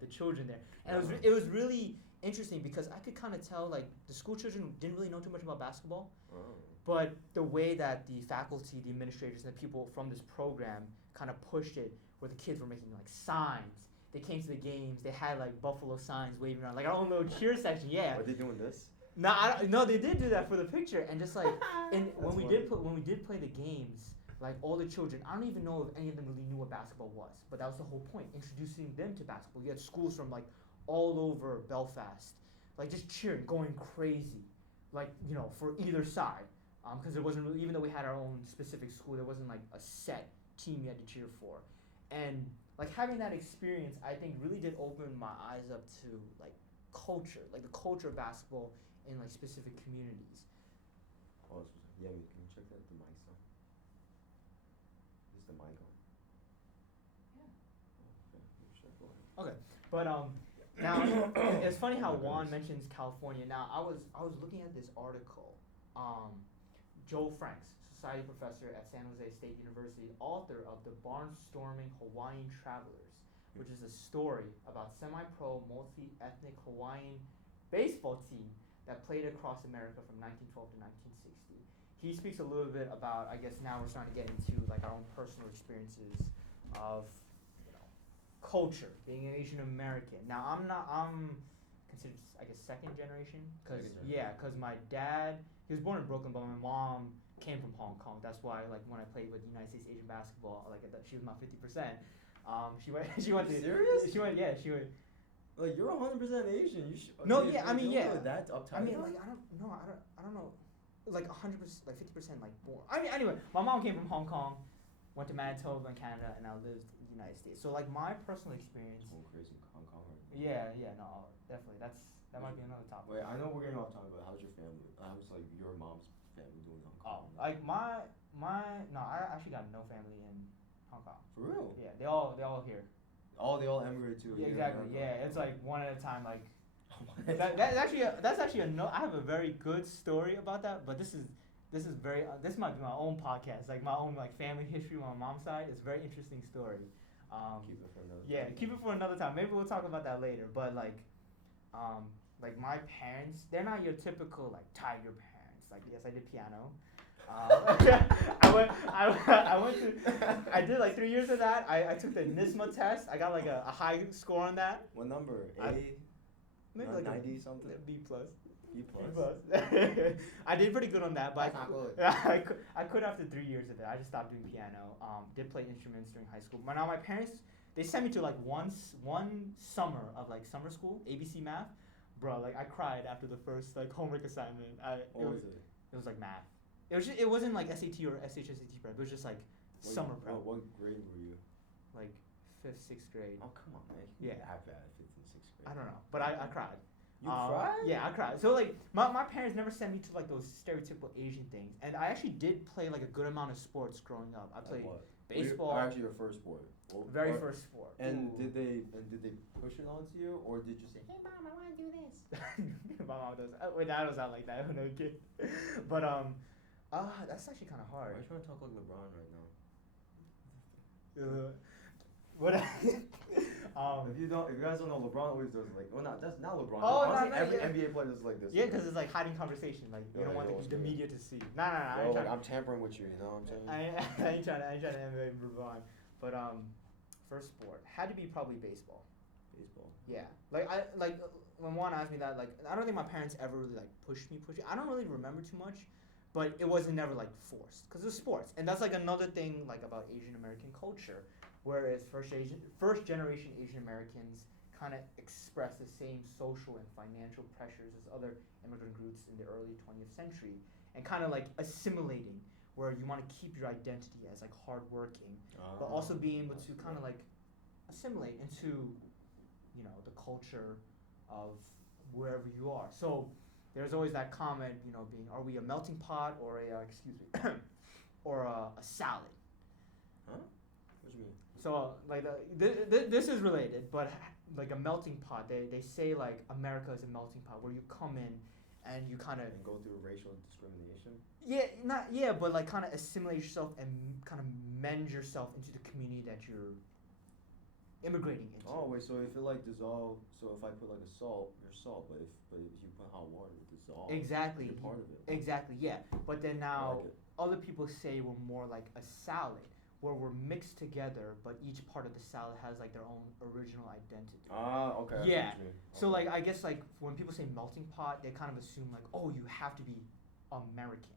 the children there. And it was really interesting because I could kind of tell like the school children didn't really know too much about basketball. But the way that the faculty, the administrators, and the people from this program kind of pushed it, where the kids were making like signs they came to the games. They had like buffalo signs waving around, like our own little cheer section. Yeah. Are they doing this? No, no, they did do that for the picture, and just like, and when we funny. did play the games, like all the children, I don't even know if any of them really knew what basketball was, but that was the whole point, introducing them to basketball. You had schools from like all over Belfast, like just cheering, going crazy, like for either side, because there wasn't really, even though we had our own specific school, there wasn't like a set team you had to cheer for, and like having that experience, I think really did open my eyes up to like culture, like the culture of basketball in like specific communities. Oh, yeah. Can you check that the mic's on? Is the mic on? Yeah. Okay. Sure, go ahead. Okay, but now it's funny how Juan mentions California. Now I was looking at this article. Joel Franks, society professor at San Jose State University, author of The Barnstorming Hawaiian Travelers, which is a story about semi-pro, multi-ethnic Hawaiian baseball team that played across America from 1912 to 1960. He speaks a little bit about, I guess now we're starting to get into like our own personal experiences of culture, being an Asian American. Now I'm considered, I guess, second generation, cause my dad, he was born in Brooklyn, but my mom came from Hong Kong. That's why like when I played with United States Asian basketball, like she was my 50%. She went to. Serious? She went. Like you're 100% Asian. You should. No, yeah, I mean, yeah. That uptight. I mean, like I don't know, like 100%, like 50%, like born. I mean, anyway, my mom came from Hong Kong, went to Manitoba in Canada, and now lives in the United States. So like my personal experience. Going crazy in Hong Kong. Yeah, no, definitely. That might be another topic. Wait, I know we're getting off topic, but how's your family? How's like your mom's family doing in Hong Kong? Like no, I actually got no family in Hong Kong. For real? Yeah, they all here. Oh, they all emigrated too. Yeah, exactly. Yeah, it's like one at a time. Like Oh that's actually a no. I have a very good story about that, but this is very this might be my own podcast, like my own like family history on my mom's side. It's a very interesting story. Keep it for another. Yeah, keep it for another time. Maybe we'll talk about that later. But like my parents, they're not your typical like tiger parents. Like yes, I did piano. I did like 3 years of that. I took the NISMA test. I got like a high score on that. What number? Maybe like 90 something. B plus. B plus. B plus. I did pretty good on that, but That's not good. I quit after 3 years of it. I just stopped doing piano. Did play instruments during high school. But now my parents, they sent me to like one summer of like summer school, ABC math. Bro, like I cried after the first like homework assignment. What was it? It was like math. It wasn't like SAT or SHSAT prep. It was just like summer prep. What grade were you? Like 5th, 6th grade. Oh come on, man. Yeah. That bad, 5th and 6th grade. I don't know, but I cried. You cried? Yeah, I cried. So like my parents never sent me to like those stereotypical Asian things, and I actually did play like a good amount of sports growing up. I played baseball. Actually, your first sport. First sport. And did they push it onto you, or did you say, "Hey mom, I want to do this"? My mom does. My dad was not like that when I was a kid. But that's actually kind of hard. Why are you trying to talk like LeBron right now? What? If you guys don't know, LeBron always does like, well, that's not LeBron. Oh, honestly, no, every yeah. NBA player does like this. Yeah, because it's like hiding conversation. Like you don't want the media to see. Nah. I'm tampering with you. You know what I'm saying? I ain't trying to emulate LeBron. But first sport had to be probably baseball. Baseball. Yeah, when Juan asked me that, like I don't think my parents ever really like pushed me. I don't really remember too much, but it wasn't never like forced because it's sports, and that's like another thing like about Asian American culture, whereas first generation Asian Americans kind of express the same social and financial pressures as other immigrant groups in the early 20th century, and kind of like assimilating, where you want to keep your identity as like hardworking, but also being able to kind of like assimilate into, the culture of wherever you are. So there's always that comment, being, are we a melting pot or or a salad? Huh? What do you mean? So like this is related, but like a melting pot, they say like America is a melting pot where you come in and you kind of go through racial discrimination. Yeah, but like kind of assimilate yourself and kind of mend yourself into the community that you're immigrating into. Oh wait, so if it like dissolve, so if I put like a salt, you're salt, but if you put hot water, it dissolves. Exactly. You're part of it. Exactly, yeah. But then now I like it. other people say we're more like a salad, where we're mixed together, but each part of the salad has like their own original identity. Ah, okay. I see Yeah. what you mean. So Okay. like I guess like when people say melting pot, they kind of assume like, oh, you have to be American,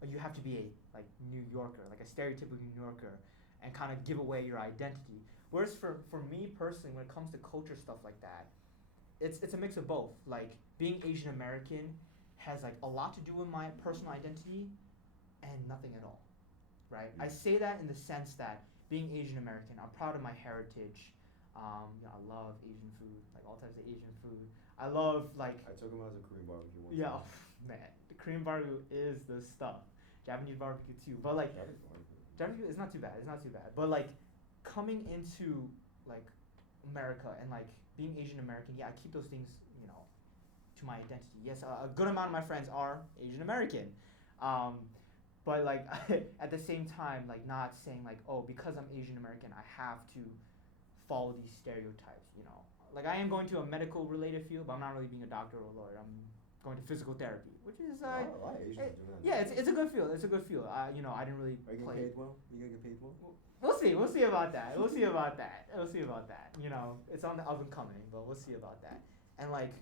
or you have to be a like New Yorker, like a stereotypical New Yorker, and kind of give away your identity. Whereas for me personally, when it comes to culture stuff like that, it's a mix of both. Like being Asian American has like a lot to do with my personal identity, and nothing at all, right? I say that in the sense that being Asian American, I'm proud of my heritage. I love Asian food, like all types of Asian food. I love like I took him out as a Korean barbecue once. yeah, man, the Korean barbecue is the stuff. Japanese barbecue too, but like Japanese barbecue. Japanese is not too bad. It's not too bad, but like coming into like America and like being Asian American, yeah, I keep those things, to my identity. Yes, a good amount of my friends are Asian American, but like at the same time, like not saying like, oh, because I'm Asian American, I have to follow these stereotypes. Like I am going to a medical related field, but I'm not really being a doctor or a lawyer. I'm going to physical therapy, which is A lot of Asians are doing that. yeah, it's a good field. It's a good field. I didn't really Are you play. getting paid well? You gonna get paid well? We'll see. We'll see about that. We'll see about that. We'll see about that. It's on the up and coming, but we'll see about that. And like,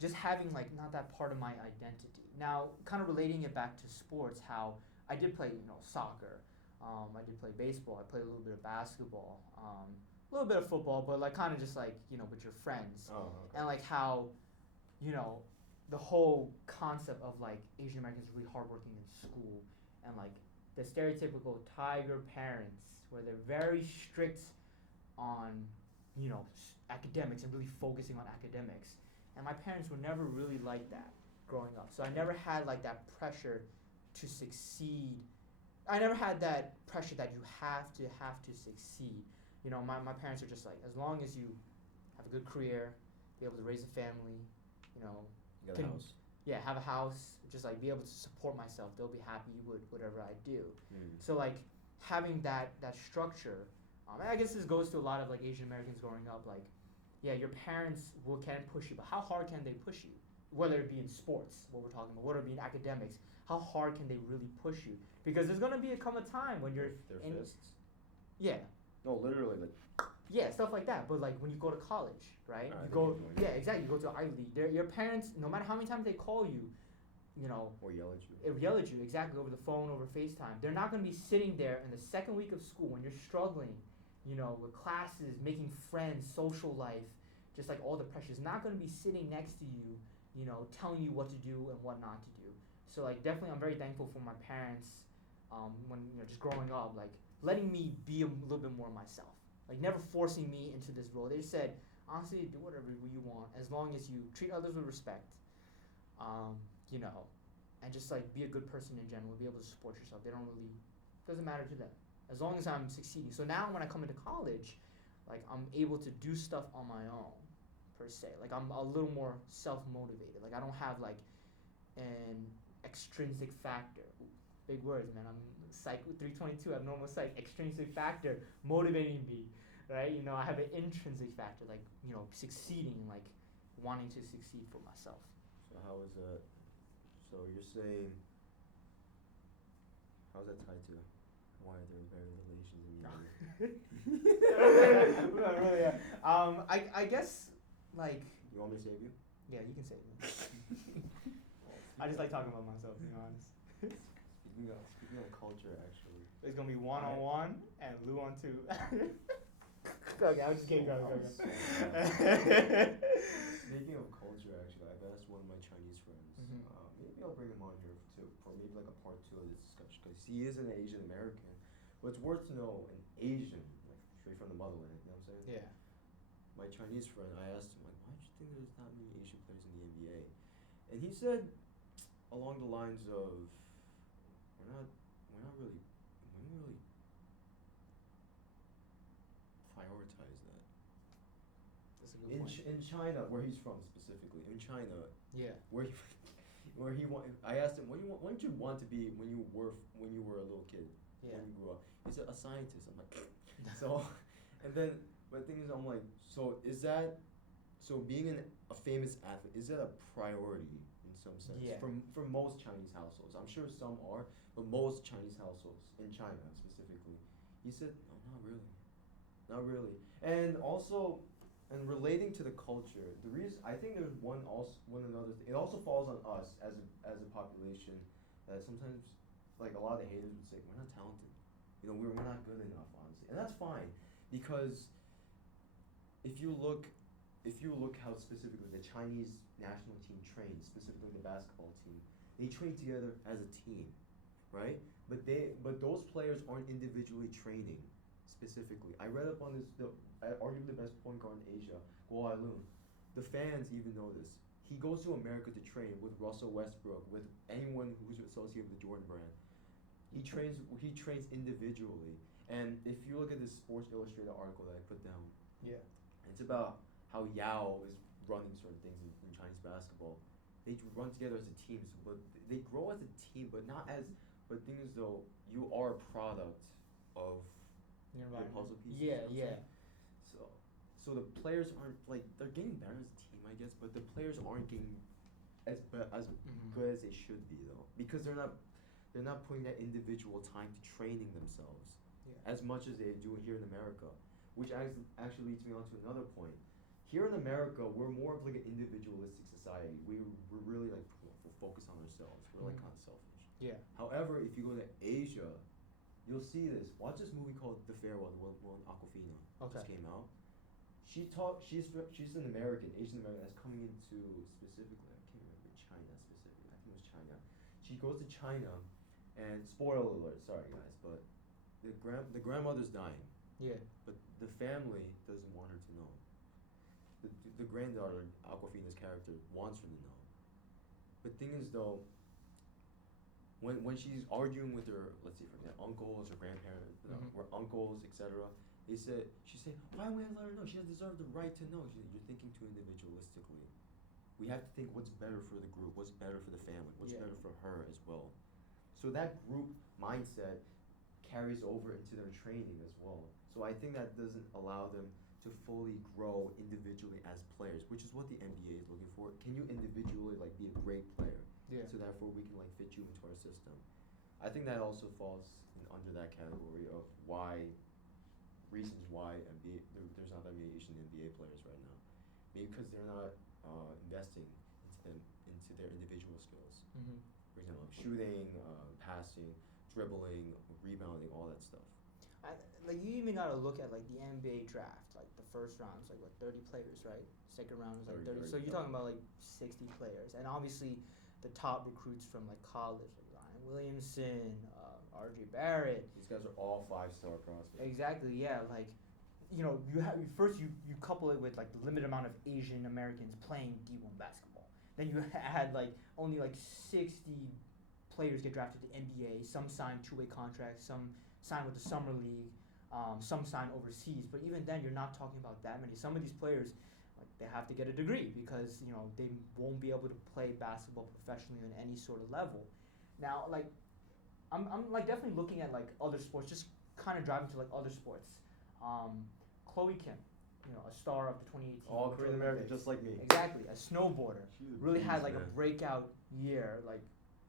just having like not that part of my identity. Now, kind of relating it back to sports, how I did play, soccer. I did play baseball. I played a little bit of basketball. A little bit of football, but like kind of just like with your friends. Oh, okay. And like how, the whole concept of like Asian Americans really hardworking in school, and like the stereotypical tiger parents where they're very strict on academics and really focusing on academics, and my parents were never really like that growing up, so I never had like that pressure to succeed. I never had that pressure that you have to succeed. My parents are just like, as long as you have a good career, be able to raise a family, You got a house. yeah, have a house, just like be able to support myself. They'll be happy with whatever I do. Mm. So like having that structure, and I guess this goes to a lot of like Asian Americans growing up. Like, yeah, your parents can push you, but how hard can they push you? Whether it be in sports, what we're talking about, whether it be in academics, how hard can they really push you? Because there's gonna come a time when you're Their in, fists. yeah, No, literally, like. yeah, stuff like that. But like when you go to college, right? I You think go, you know, yeah, exactly. You go to Ivy League. Your parents, no matter how many times they call you, Or yell at you. yell at you exactly over the phone, over FaceTime. They're not going to be sitting there in the second week of school when you're struggling, with classes, making friends, social life, just like all the pressures. Not going to be sitting next to you, telling you what to do and what not to do. So like definitely, I'm very thankful for my parents. When just growing up, like letting me be a little bit more myself, like never forcing me into this role. They just said, honestly, do whatever you want as long as you treat others with respect. And just like be a good person in general, be able to support yourself. Doesn't matter to them as long as I'm succeeding. So now when I come into college, like I'm able to do stuff on my own, per se. Like I'm a little more self-motivated. Like I don't have like an extrinsic factor. Ooh, big words, man. I'm psych 322, abnormal psych, extrinsic factor motivating me, right? I have an intrinsic factor, like, succeeding, like wanting to succeed for myself. So how is that? So you're saying, how's that tied to why there are very little Asians in the area? I guess, like, You want me to save you? yeah, you can say it. I just like talking about myself, to be honest. Speaking of culture, actually. It's gonna be 1-on-1 and Lou on 2. Okay, I'm just kidding. Go. Speaking of culture, actually, I've asked one of my Chinese friends. Mhm. Maybe I'll bring him on here for maybe like a part 2 of this discussion, because he is an Asian American. But it's worth to know an Asian, like straight from the motherland. You know what I'm saying? Yeah. My Chinese friend, I asked him like, why do you think there's not many Asian players in the NBA? And he said, along the lines of, we don't really prioritize that. That's a good point. In China, where he's from specifically, in China, Yeah. where he I asked him, what did you want to be when you were a little kid? Yeah. When you grew up? He said a scientist. I'm like, so, and then, but the thing is, I'm like, so being a famous athlete, is that a priority in some sense. Yeah. For most Chinese households, I'm sure some are, but most Chinese households in China specifically, he said, no, not really, not really. And also, and relating to the culture, the reason I think there's one another thing. It also falls on us as a population that sometimes, like a lot of the haters would say, we're not talented, we're not good enough, honestly, and that's fine, because if you look how specifically the Chinese national team trains, specifically the basketball team, they train together as a team, right? But those players aren't individually training specifically. I read up on this, arguably the best point guard in Asia, Guo Ailun. The fans even know this. He goes to America to train with Russell Westbrook, with anyone who's associated with the Jordan brand. He trains individually. And if you look at this Sports Illustrated article that I put down, Yeah. it's about how Yao is running certain things in Chinese basketball. They run together as a team, but they grow as a team, but not as. But thing is though, you are a product of your puzzle pieces. Yeah, yeah. So the players aren't they're getting better as a team, I guess, but the players aren't getting as good as they should be though, because they're not putting that individual time to training themselves as much as they do here in America, which actually leads me on to another point. Here in America, we're more of like an individualistic society. We're really focused on ourselves. We're kind of selfish. Yeah. However, if you go to Asia, you'll see this. Watch this movie called The Farewell, the one Aquafina just came out. She's an American, Asian American that's coming into specifically, I can't remember China specifically. I think it was China. She goes to China, and spoiler alert, sorry guys, but the grandmother's dying. Yeah. But the family doesn't want her to know. The granddaughter, Aquafina's character, wants her to know. But thing is though, when she's arguing with her, let's say for example, uncles or grandparents, or uncles, etc., she's saying, why would I let her know? She doesn't deserve the right to know. You're thinking too individualistically. We have to think what's better for the group, what's better for the family, what's better for her as well. So that group mindset carries over into their training as well. So I think that doesn't allow them to fully grow individually as players, which is what the NBA is looking for. Can you individually be a great player? Yeah. So therefore we can fit you into our system. I think that also falls under that category of reasons why there's not that many Asian NBA players right now. Maybe because they're not investing into their individual skills. Mm-hmm. For example, shooting, passing, dribbling, rebounding, all that stuff. You even gotta look at the NBA draft. The first round is 30 players, right? Second round is 30. So you're talking about 60 players, and obviously the top recruits from college, Ryan Williamson, R.J. Barrett. These guys are all 5-star prospects. Exactly. Yeah. You have first you couple it with the limited amount of Asian Americans playing D1 basketball. Then you had only 60 players get drafted to NBA. Some sign two-way contracts. Some sign with the summer league. Some sign overseas. But even then, you're not talking about that many. Some of these players, they have to get a degree because they won't be able to play basketball professionally on any sort of level. Now, I'm definitely looking at other sports, just kind of driving to other sports. Chloe Kim, a star of the 2018. All Korean American, just like me. Exactly, a snowboarder. Really had a breakout year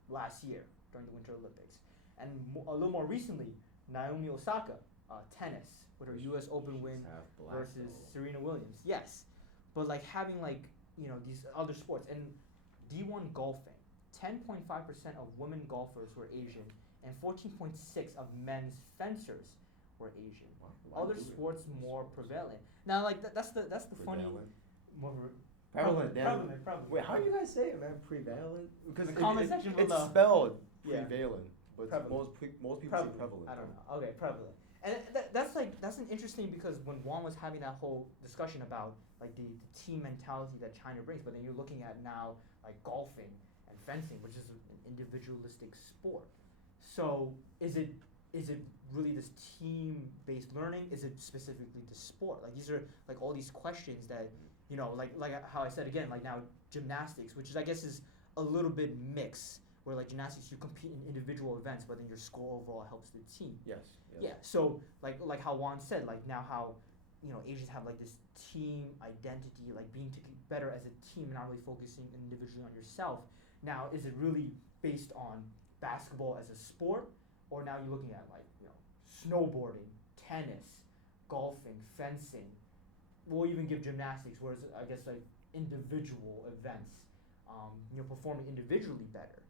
last year during the Winter Olympics, and a little more recently, Naomi Osaka, tennis with her U.S. Open win versus Serena Williams. Yes, but having these other sports and D1 golfing, 10.5% of women golfers were Asian, and 14.6% of men's fencers were Asian. Other sports more prevalent. Now, that's the funny. More prevalent. Prevalent. Wait, how do you guys say it, man? Prevalent? Because the comment section will it's know. spelled prevalent, but most people say prevalent. I don't know. Okay, prevalent. And that's an interesting, because when Juan was having that whole discussion about the team mentality that China brings, but then you're looking at now golfing and fencing, which is an individualistic sport. So is it really this team-based learning? Is it specifically the sport? These are all these questions that how I said again, now gymnastics, which is I guess is a little bit mixed, where gymnastics you compete in individual events, but then your score overall helps the team. Yes. Yeah. So like how Juan said, now how Asians have this team identity, being better as a team, and not really focusing individually on yourself. Now, is it really based on basketball as a sport, or now you're looking at like snowboarding, tennis, golfing, fencing? We'll even give gymnastics, whereas I guess like individual events, performing individually better.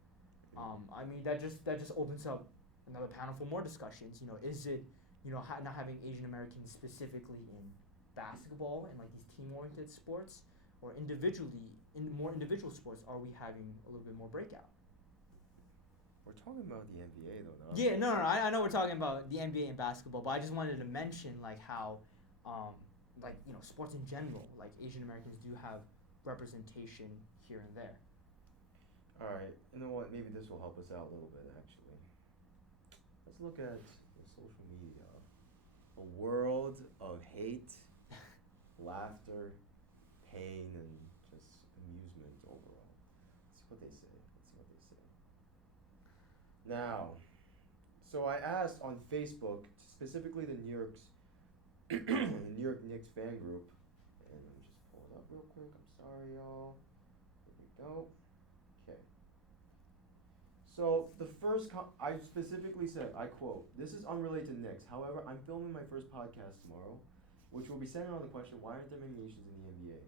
I mean that just opens up another panel for more discussions. Is it not having Asian Americans specifically in basketball and like these team-oriented sports, or individually in more individual sports, are we having a little bit more breakout? We're talking about the NBA though, no? Yeah, no. I know we're talking about the NBA and basketball, but I just wanted to mention like how, sports in general, like Asian Americans do have representation here and there. All right, you know what? Maybe this will help us out a little bit, actually. Let's look at the social media. A world of hate, laughter, pain, and just amusement overall. Let's see what they say. Now, so I asked on Facebook, specifically the New York Knicks fan group, and let me just pull it up real quick. I'm sorry, y'all. Here we go. Okay. So the first, I specifically said, I quote, "This is unrelated to Knicks. However, I'm filming my first podcast tomorrow, which will be centered on the question, why aren't there many Asians in the NBA?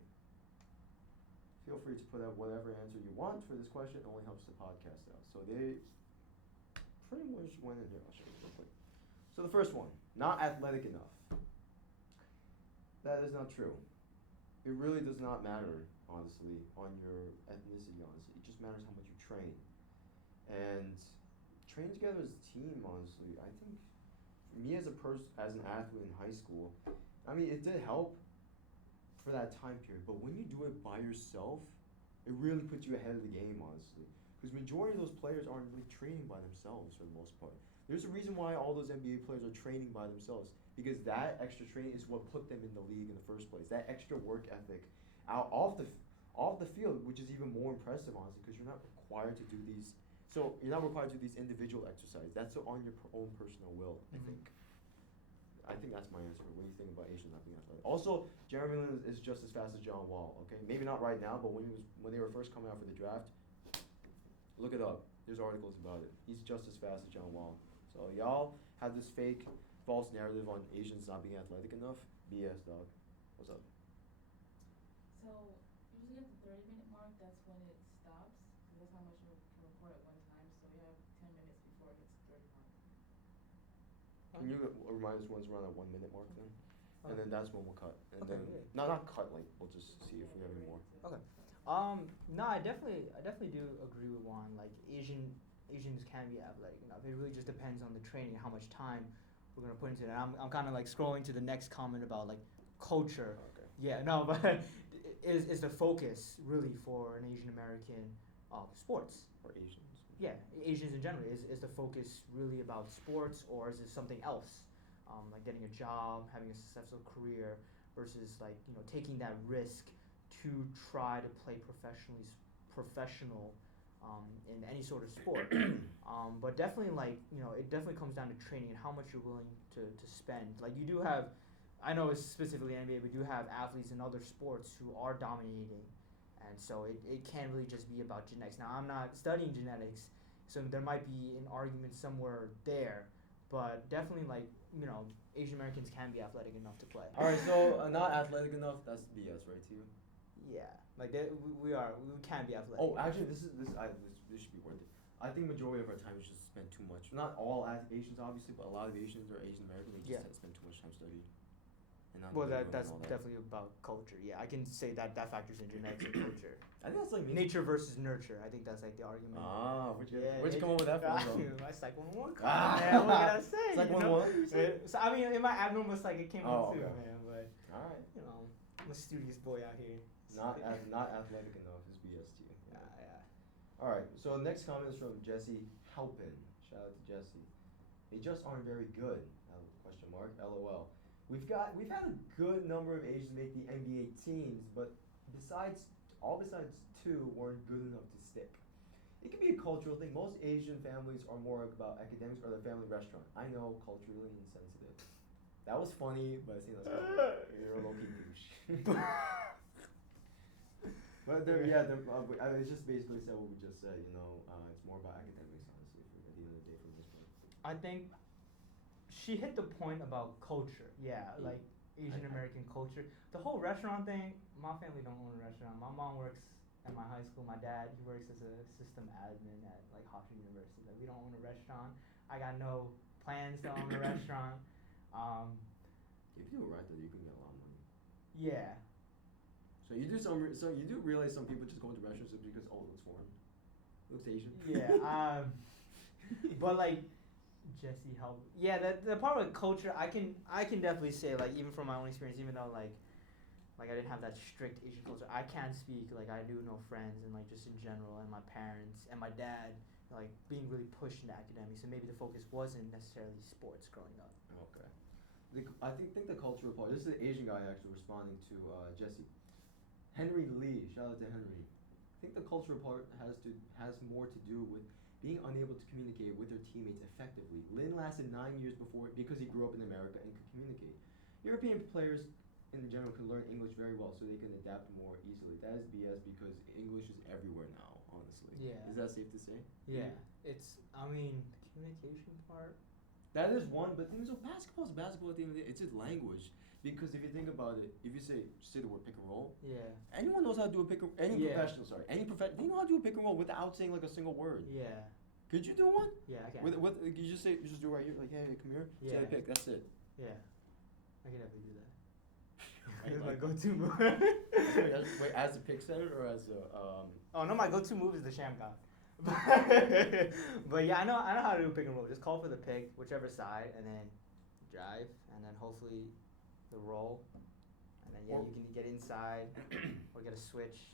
Feel free to put out whatever answer you want for this question. It only helps the podcast out." So they pretty much went in here. I'll show you real quick. So the first one, not athletic enough. That is not true. It really does not matter, honestly, on your ethnicity, honestly. It just matters how much you train. And train together as a team, honestly. I think for me as an athlete in high school, I mean, it did help for that time period. But when you do it by yourself, it really puts you ahead of the game, honestly. Because majority of those players aren't really training by themselves for the most part. There's a reason why all those NBA players are training by themselves, because that extra training is what put them in the league in the first place. That extra work ethic off the field, which is even more impressive, honestly, because you're not required to do these. So you're not required to do these individual exercises. That's on your own personal will, Mm-hmm. I think that's my answer. What do you think about Asians not being athletic? Also, Jeremy Lin is just as fast as John Wall. Okay, maybe not right now, but when they were first coming out for the draft, look it up. There's articles about it. He's just as fast as John Wall. So y'all have this fake, false narrative on Asians not being athletic enough. BS, dog. What's up? So usually at the 30-minute mark, that's when it stops. Because that's how much you can record at one time. So you have 10 minutes before it hits the 30 mark. Can you remind us when it's around that 1 minute mark then? And then that's when we'll cut. And Okay, then yeah. not cut, like we'll just see if we have any more. Okay. No, I definitely do agree with Juan. Like Asians can be athletic enough. It really just depends on the training, how much time we're gonna put into it. I'm kind of like scrolling to the next comment about like culture. Okay. Yeah, no, but is the focus really for an Asian American sports? Or Asians. Yeah, Asians in general. Is the focus really about sports, or is it something else? Like getting a job, having a successful career, versus like taking that risk to try to play professional in any sort of sport. But definitely it definitely comes down to training and how much you're willing to spend. Like you do have, I know it's specifically NBA, we do have athletes in other sports who are dominating, and so it can't really just be about genetics. Now I'm not studying genetics, so there might be an argument somewhere there, but definitely Asian Americans can be athletic enough to play. All right, so not athletic enough. That's BS, right? To you? Yeah, like we can be athletic. Oh, actually, this should be worth it. I think majority of our time is just spent too much. Not all Asians, obviously, but a lot of Asians or Asian Americans, they just spend too much time studying. And not Well, learning that's and all that. definitely about culture. Yeah, I can say that factors in genetics and culture. I think that's like Nature versus nurture. I think that's like the argument. Where'd you come up with that from? Though? I Psych 101 man. What can I say? Psych 101? So I mean, in my abnormal psych, it came out too, okay. man. But All right. I'm a studious boy out here. Not athletic enough is BS to you. Yeah. All right. So the next comment is from Jesse Halpin. Shout out to Jesse. They just aren't very good. Question mark. LOL. We've had a good number of Asians make the NBA teams, but besides two weren't good enough to stick. It can be a cultural thing. Most Asian families are more about academics or their family restaurant. I know, culturally insensitive. That was funny, but it seems like you're a low-key douche. But there, yeah, it's just basically said what we just said. You know, it's more about academics, honestly. At the end of the day, for the most part. I think she hit the point about culture. Yeah, Yeah. like Asian American culture. The whole restaurant thing. My family don't own a restaurant. My mom works at my high school. My dad, he works as a system admin at like Hofstra University. Like we don't own a restaurant. I got no plans to own a restaurant. If you do it right, though, you can get a lot of money. Yeah. So you do so you do realize some people just go into restaurants just because it looks foreign, looks Asian. Yeah. But like Jesse helped. Yeah, the part with culture, I can definitely say like even from my own experience, even though like I didn't have that strict Asian culture, I can speak like I do know friends and like just in general and my parents and my dad like being really pushed into academics, and maybe the focus wasn't necessarily sports growing up. Okay. I think the cultural part. This is the Asian guy actually responding to Jesse. Henry Lee, shout out to Henry. I think the cultural part has more to do with being unable to communicate with their teammates effectively. Lin lasted 9 years because he grew up in America and could communicate. European players in general can learn English very well, so they can adapt more easily. That is BS because English is everywhere now, honestly. Yeah. Is that safe to say? Yeah, it's. I mean, the communication part. That is one, but things of basketball is basketball at the end of the day. It's just language. Because if you think about it, if you say the word pick and roll, Yeah. anyone knows how to do a pick and Yeah. professional, sorry. They know how to do a pick and roll without saying like a single word. Yeah. Could you do one? Yeah, I can. With you just do it right here, like, hey, come here, say Yeah. I pick, that's it. Yeah. I can definitely do that. Right, It's my like- go-to move. Wait, as a pick setter or as a Oh no, my go-to move is the sham god. But yeah, I know how to do pick and roll. Just call for the pick, whichever side, and then drive, and then hopefully the roll, and then Or- you can get inside or get a switch,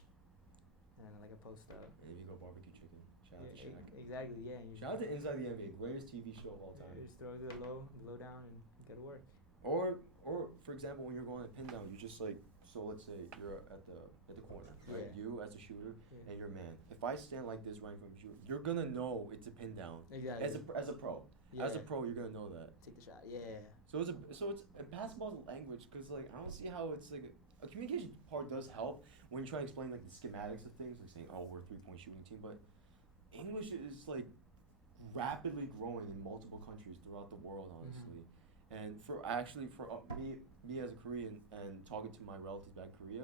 and then like a post up. maybe go barbecue chicken. Shout out to Yeah, Shaq. exactly. Yeah. You Shout out to Inside the NBA, greatest TV show of all yeah, time. you just throw it to the low down, and get to work. Or for example, when you're going to pin down, you just like, so let's say you're at the corner, right? Yeah. You as a shooter Yeah. and your man. If I stand like this right in front of you, you're gonna know it's a pin down. Exactly. As a pro, Yeah. as a pro, you're gonna know that. Take the shot. Yeah. So it's basketball's a language because like I don't see how it's like a communication part does help when you try to explain like the schematics of things, like saying, oh, we're a 3-point shooting team, but English is like rapidly growing in multiple countries throughout the world, honestly. And for me as a Korean and talking to my relatives back in Korea,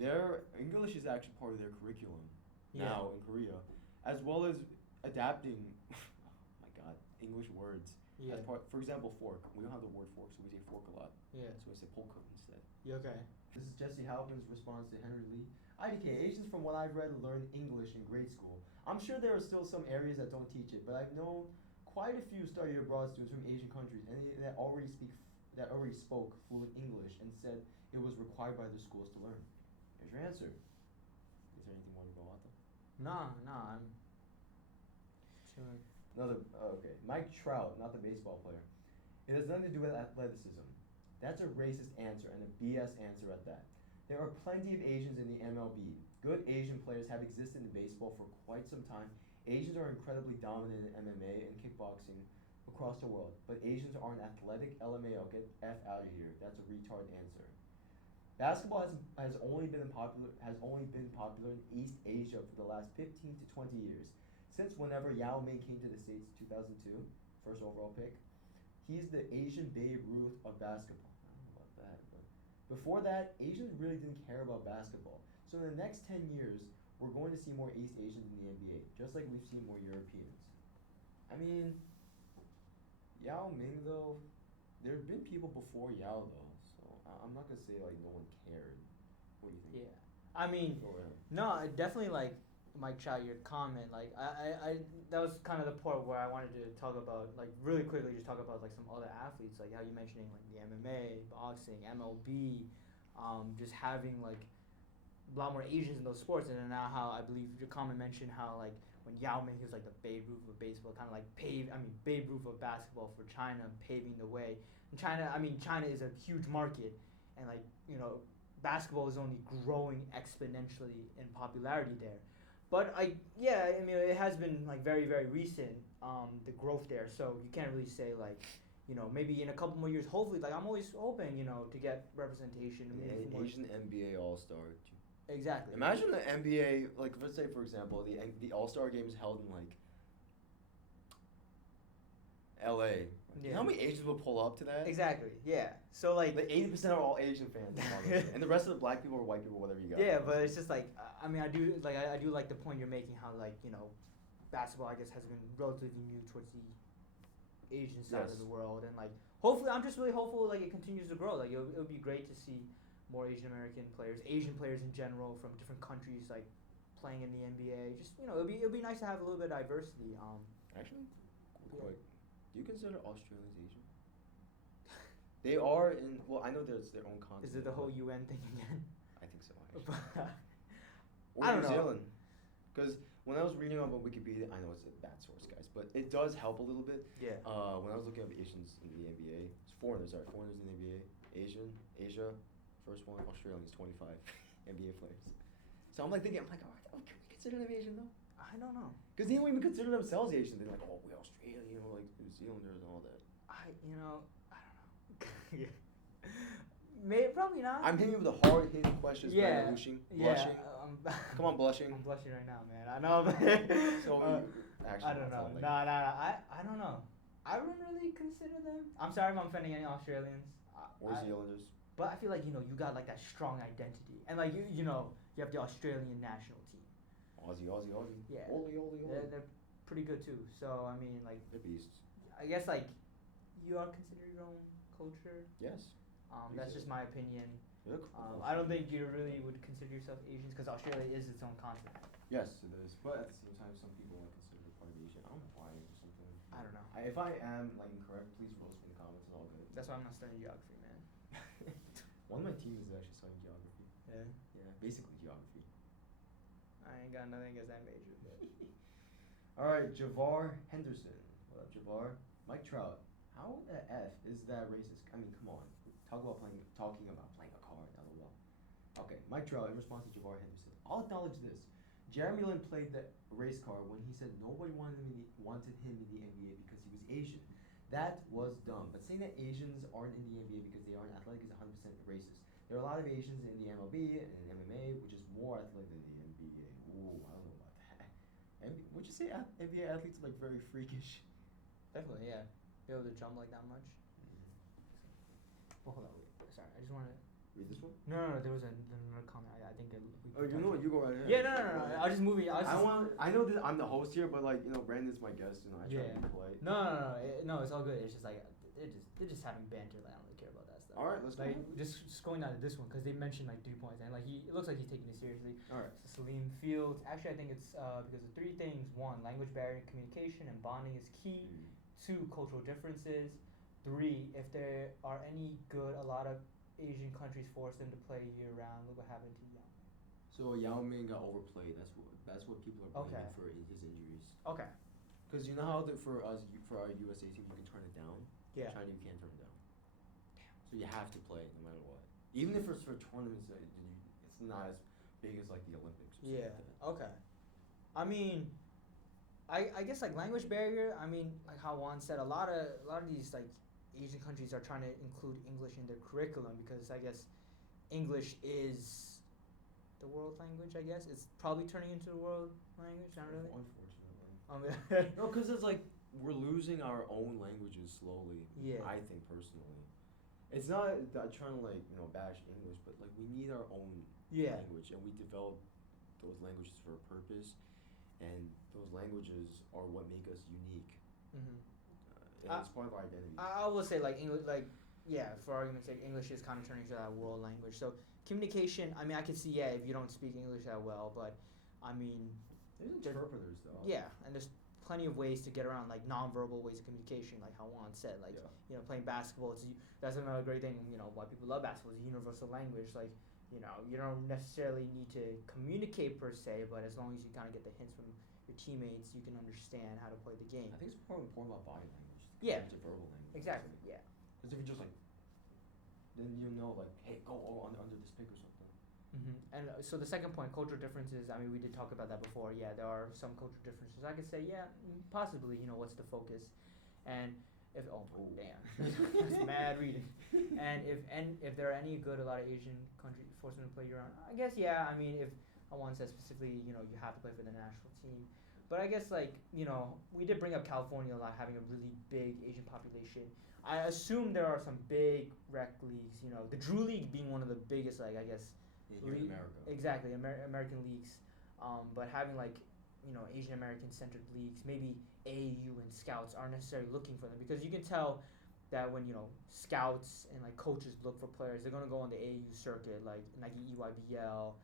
their English is actually part of their curriculum now in Korea, as well as adapting. Oh my God, English words. Yeah. As part, for example, fork. We don't have the word fork, so we say fork a lot. Yeah. So we say polka instead. You okay? This is Jesse Halpin's response to Henry Lee. IDK, Asians from what I've read learn English in grade school. I'm sure there are still some areas that don't teach it, but I've known quite a few study abroad students from Asian countries and that already spoke fluent English and said it was required by the schools to learn. Here's your answer. Is there anything more to go out though? Nah, I'm chilling. Okay. Mike Trout, not the baseball player. It has nothing to do with athleticism. That's a racist answer and a BS answer at that. There are plenty of Asians in the MLB. Good Asian players have existed in baseball for quite some time. Asians are incredibly dominant in MMA and kickboxing across the world, but Asians aren't athletic. LMAO, get F out of here. That's a retard answer. Basketball has only been popular in East Asia for the last 15 to 20 years. Since whenever Yao Ming came to the States in 2002, first overall pick, he's the Asian Babe Ruth of basketball. I don't know about that, but before that, Asians really didn't care about basketball. So in the next 10 years, we're going to see more East Asians in the NBA, just like we've seen more Europeans. I mean, Yao Ming though, there have been people before Yao though, so I'm not gonna say like no one cared. What do you think? Yeah. I mean, no, I definitely like Mike Chow, your comment. Like, I that was kind of the part where I wanted to talk about, like, really quickly, just talk about like some other athletes, like how you mentioning like the MMA, boxing, MLB, just having like a lot more Asians in those sports, and then now how I believe your comment mentioned how like when Yao Ming, he was like the Babe Ruth of baseball, kind of like Babe Ruth of basketball for China, paving the way. And China is a huge market, and like, you know, basketball is only growing exponentially in popularity there. But it has been like very, very recent, the growth there. So you can't really say like, you know, maybe in a couple more years, hopefully, like I'm always hoping, you know, to get representation. Asian NBA All-Star Exactly. Imagine the NBA, like let's say for example, the All-Star game is held in like L.A. You know how many Asians would pull up to that? Exactly. Yeah. So like. Like 80% are all Asian fans, honestly. And the rest of the black people or white people, whatever you got. Yeah, but it's just like I mean I do like the point you're making how like basketball I guess has been relatively new towards the Asian side Yes. of the world and like hopefully I'm just really hopeful like it continues to grow like it'll be great to see more Asian American players, Asian players in general from different countries like playing in the NBA. Just it'll be nice to have a little bit of diversity. Actually, Yeah. quick, do you consider Australians Asian? They are in. Well, I know there's their own continent. Is it the whole but UN thing again? I think so. Actually. Or I don't New know. Zealand. Because when I was reading up on Wikipedia, I know it's a bad source, guys, but it does help a little bit. Yeah. When I was looking up Asians in the NBA, it's foreigners in the NBA. Asia, first one, Australians, 25 NBA players. So I'm like thinking, oh, can we consider them Asian though? I don't know. Because they don't even consider themselves Asian. They're like, oh, we're Australian, or like New Zealanders and all that. I don't know. Probably not. I'm hitting you with the hard hitting questions, Yeah. man. LuShing, Yeah. blushing. Come on, blushing. I'm blushing right now, man. I know. So actually, I don't know. like, Nah. I don't know. I wouldn't really consider them. I'm sorry if I'm offending any Australians. Or Zealanders. But I feel like you got like that strong identity, and like you have the Australian national team. Aussie. Yeah. Oli. They're pretty good too. So I mean, like They're beasts. I guess like you are considered your own culture. Yes. That's just my opinion. You're cool. I don't think you really would consider yourself Asian because Australia is its own continent. Yes, it is. But at the same time, some people want to consider it part of Asia. I don't know why or something. I don't know. If I am like incorrect, please roast me in the comments. It's all good. That's why I'm not studying geography, man. One of my teams is actually studying geography. Yeah. Yeah, basically geography. I ain't got nothing against that major, but. All right, Javar Henderson. What up, Javar? Mike Trout. How the F is that racist? I mean, come on. Talking about playing a card. LOL. Okay, Mike Trout in response to Javar Henderson. I'll acknowledge this. Jeremy Lin played the race card when he said nobody wanted him in the NBA because he was Asian. That was dumb. But saying that Asians aren't in the NBA because they aren't athletic is 100% racist. There are a lot of Asians in the MLB and in MMA, which is more athletic than the NBA. Ooh, I don't know about that. Would you say NBA athletes are like very freakish? Definitely, yeah. Be able to jump like that much. Well, hold on, wait. Sorry, I just want to. Read this one? No. There was another comment. I think. Oh, you know what? You go right ahead. Yeah, no. I was just moving. I know that I'm the host here, but like Brandon's my guest. I try to be polite. No. It's all good. It's just like they're just having banter. Like, I don't really care about that stuff. All right, let's go. Like just going down to this one because they mentioned like 3 points and like it looks like he's taking it seriously. All right. So Salim Fields. Actually, I think it's because of 3 things. 1, language barrier and communication and bonding is key. 2, cultural differences. 3, if there are any good, a lot of Asian countries force them to play year round. Look what happened to Yao. So Yao Ming got overplayed. That's what people are blaming Okay. for his injuries. Okay. Because you know how for our USA team you can turn it down. Yeah. China you can't turn it down. Damn. So you have to play no matter what. Even if it's for tournaments, it's not as big as like the Olympics. Or Yeah. something like that. Okay. I mean, I guess like language barrier. I mean, like how Juan said, a lot of these like Asian countries are trying to include English in their curriculum because I guess English is the world language. I guess it's probably turning into the world language. Not really. Unfortunately. No, because it's like we're losing our own languages slowly. Yeah. I think personally, it's not that I'm trying to like bash English, but like we need our own language, and we develop those languages for a purpose, and those languages are what make us unique. Mm-hmm. And it's part of our identity. I will say like English, like for argument's sake, English is kind of turning to that world language. So communication. I mean, I can see if you don't speak English that well, but I mean, There's interpreters though. yeah, and there's plenty of ways to get around like nonverbal ways of communication, like how Juan said, like playing basketball. That's another great thing. Why people love basketball is a universal language. Like you don't necessarily need to communicate per se, but as long as you kind of get the hints from your teammates, you can understand how to play the game. I think it's more important about body language. Yeah. To verbal language. Exactly. Yeah. Because if you're just like, then like, hey, go under this pick or something. Mm-hmm. And so the second point, cultural differences. I mean, we did talk about that before. Yeah, there are some cultural differences. I could say, possibly. What's the focus? And If Ooh. damn, that's mad reading. And if there are any good, a lot of Asian countries force them to play year round. I guess yeah. I mean, if I want to say specifically, you have to play for the national team. But I guess like we did bring up California a lot, having a really big Asian population. I assume there are some big rec leagues. The Drew League being one of the biggest, like I guess. Here in America. Exactly, American leagues. But having like Asian American centered leagues, maybe AAU and scouts aren't necessarily looking for them because you can tell that when scouts and like coaches look for players, they're gonna go on the AAU circuit, like Nike EYBL.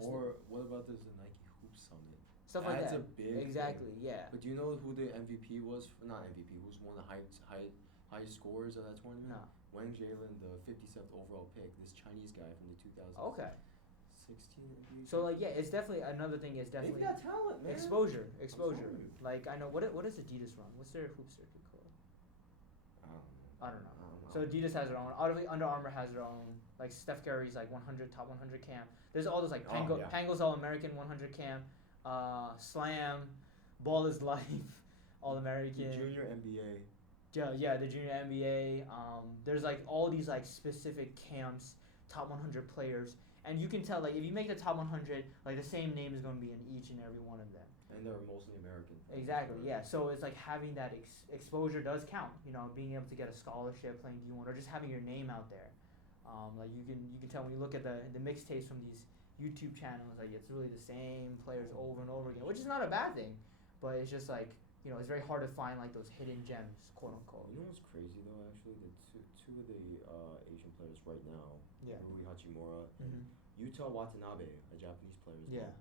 Or what about this the Nike Hoop Summit? Stuff like that. That's a big exactly, thing. yeah. But do you know who the MVP was? Not MVP. Who's one of the highest scorers of that tournament? No. Wang Jalen, the 57th overall pick. This Chinese guy from the 2016 Okay. NBA. So like yeah, it's definitely another thing. Is definitely They've got talent, man. exposure. telling you. Like I know what does Adidas run? What's their hoop circuit called? I don't know. So Adidas has their own. Obviously, Under Armour has their own. Like Steph Curry's like 100 top 100 camp. There's all those like Pangos All American 100 camp, Slam, Ball is Life, All American. The Junior NBA. Yeah, the Junior NBA. There's like all these like specific camps, top 100 players, and you can tell like if you make the top 100, like the same name is going to be in each and every one of them. And they're mostly American. Exactly. Yeah. So it's like having that exposure does count. Being able to get a scholarship, playing D1, or just having your name out there. Like you can tell when you look at the mixtapes from these YouTube channels, like it's really the same players over and over again, which is not a bad thing, but it's just like it's very hard to find like those hidden gems, quote unquote. You know what's crazy though? Actually, the two of the Asian players right now, Yeah. Rui Hachimura, Mhm. Yuta Watanabe, a Japanese player as Yeah. well.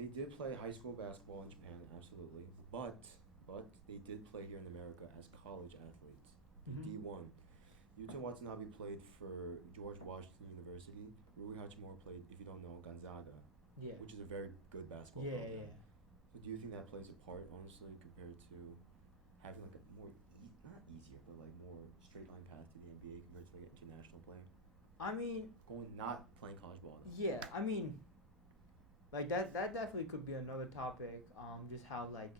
They did play high school basketball in Japan, absolutely, but they did play here in America as college athletes, Mhm. D1. Yuta Watanabe played for George Washington University. Rui Hachimura played, if you don't know, Gonzaga, Yeah. which is a very good basketball Yeah. program. Yeah. So do you think that plays a part, honestly, compared to having like a more not easier, but like more straight line path to the NBA compared to like an international player I mean, not playing college ball? Now? yeah. I mean, like that definitely could be another topic. Just how like,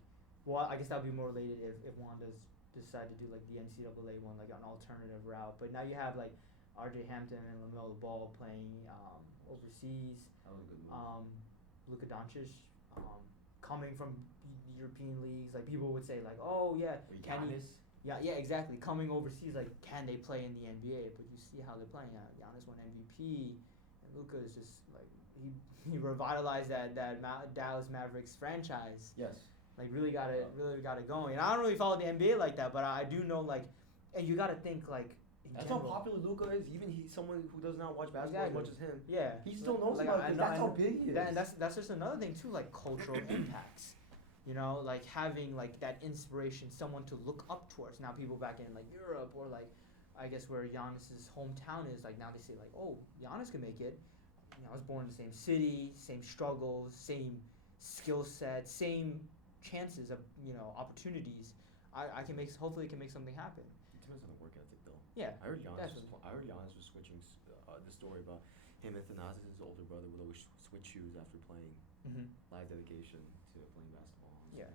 well, I guess that would be more related if Wanda's decide to do like the NCAA one, like an alternative route. But now you have like R.J. Hampton and LaMelo Ball playing overseas. That was a good move. Luka Doncic coming from European leagues. Like people would say like, oh yeah, can he? Giannis. Yeah, exactly. Coming overseas, like, can they play in the NBA? But you see how they're playing. Giannis won MVP, and Luka is just like he revitalized that Dallas Mavericks franchise. Yes. Like really got it going. And I don't really follow the NBA like that, but I do know like, and you got to think like. That's how popular Luka is. Even someone who does not watch basketball as much as him. Yeah. He still knows like, about it. That's how big he is. And that's just another thing too, like cultural impacts. Like having like that inspiration, someone to look up towards. Now people back in like Europe or like, I guess where Giannis's hometown is, like now they say like, oh, Giannis can make it. I was born in the same city, same struggles, same skill set, same chances of opportunities. I can hopefully can make something happen. It depends on the work ethic though. Yeah. I heard Giannis definitely. was switching the story about him and Thanasis, his older brother, would always switch shoes after playing live dedication to playing basketball. Yeah.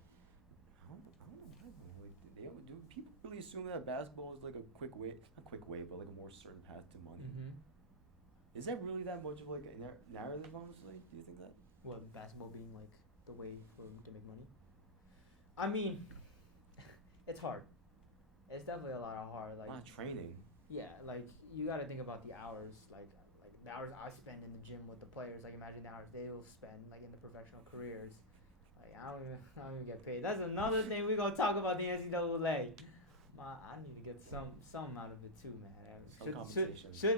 I don't know why though. Like, do people really assume that basketball is like a quick way, not quick way, but like a more certain path to money? Is that really that much of like a narrative, honestly? Do you think that? What, basketball being like the way to make money? I mean, it's hard. It's definitely a lot of hard. Like, not training. Yeah, like you got to think about the hours, like the hours I spend in the gym with the players. Like imagine the hours they will spend like in the professional careers. Like I don't even get paid. That's another thing we gonna talk about the NCAA. I need to get some out of it too, man.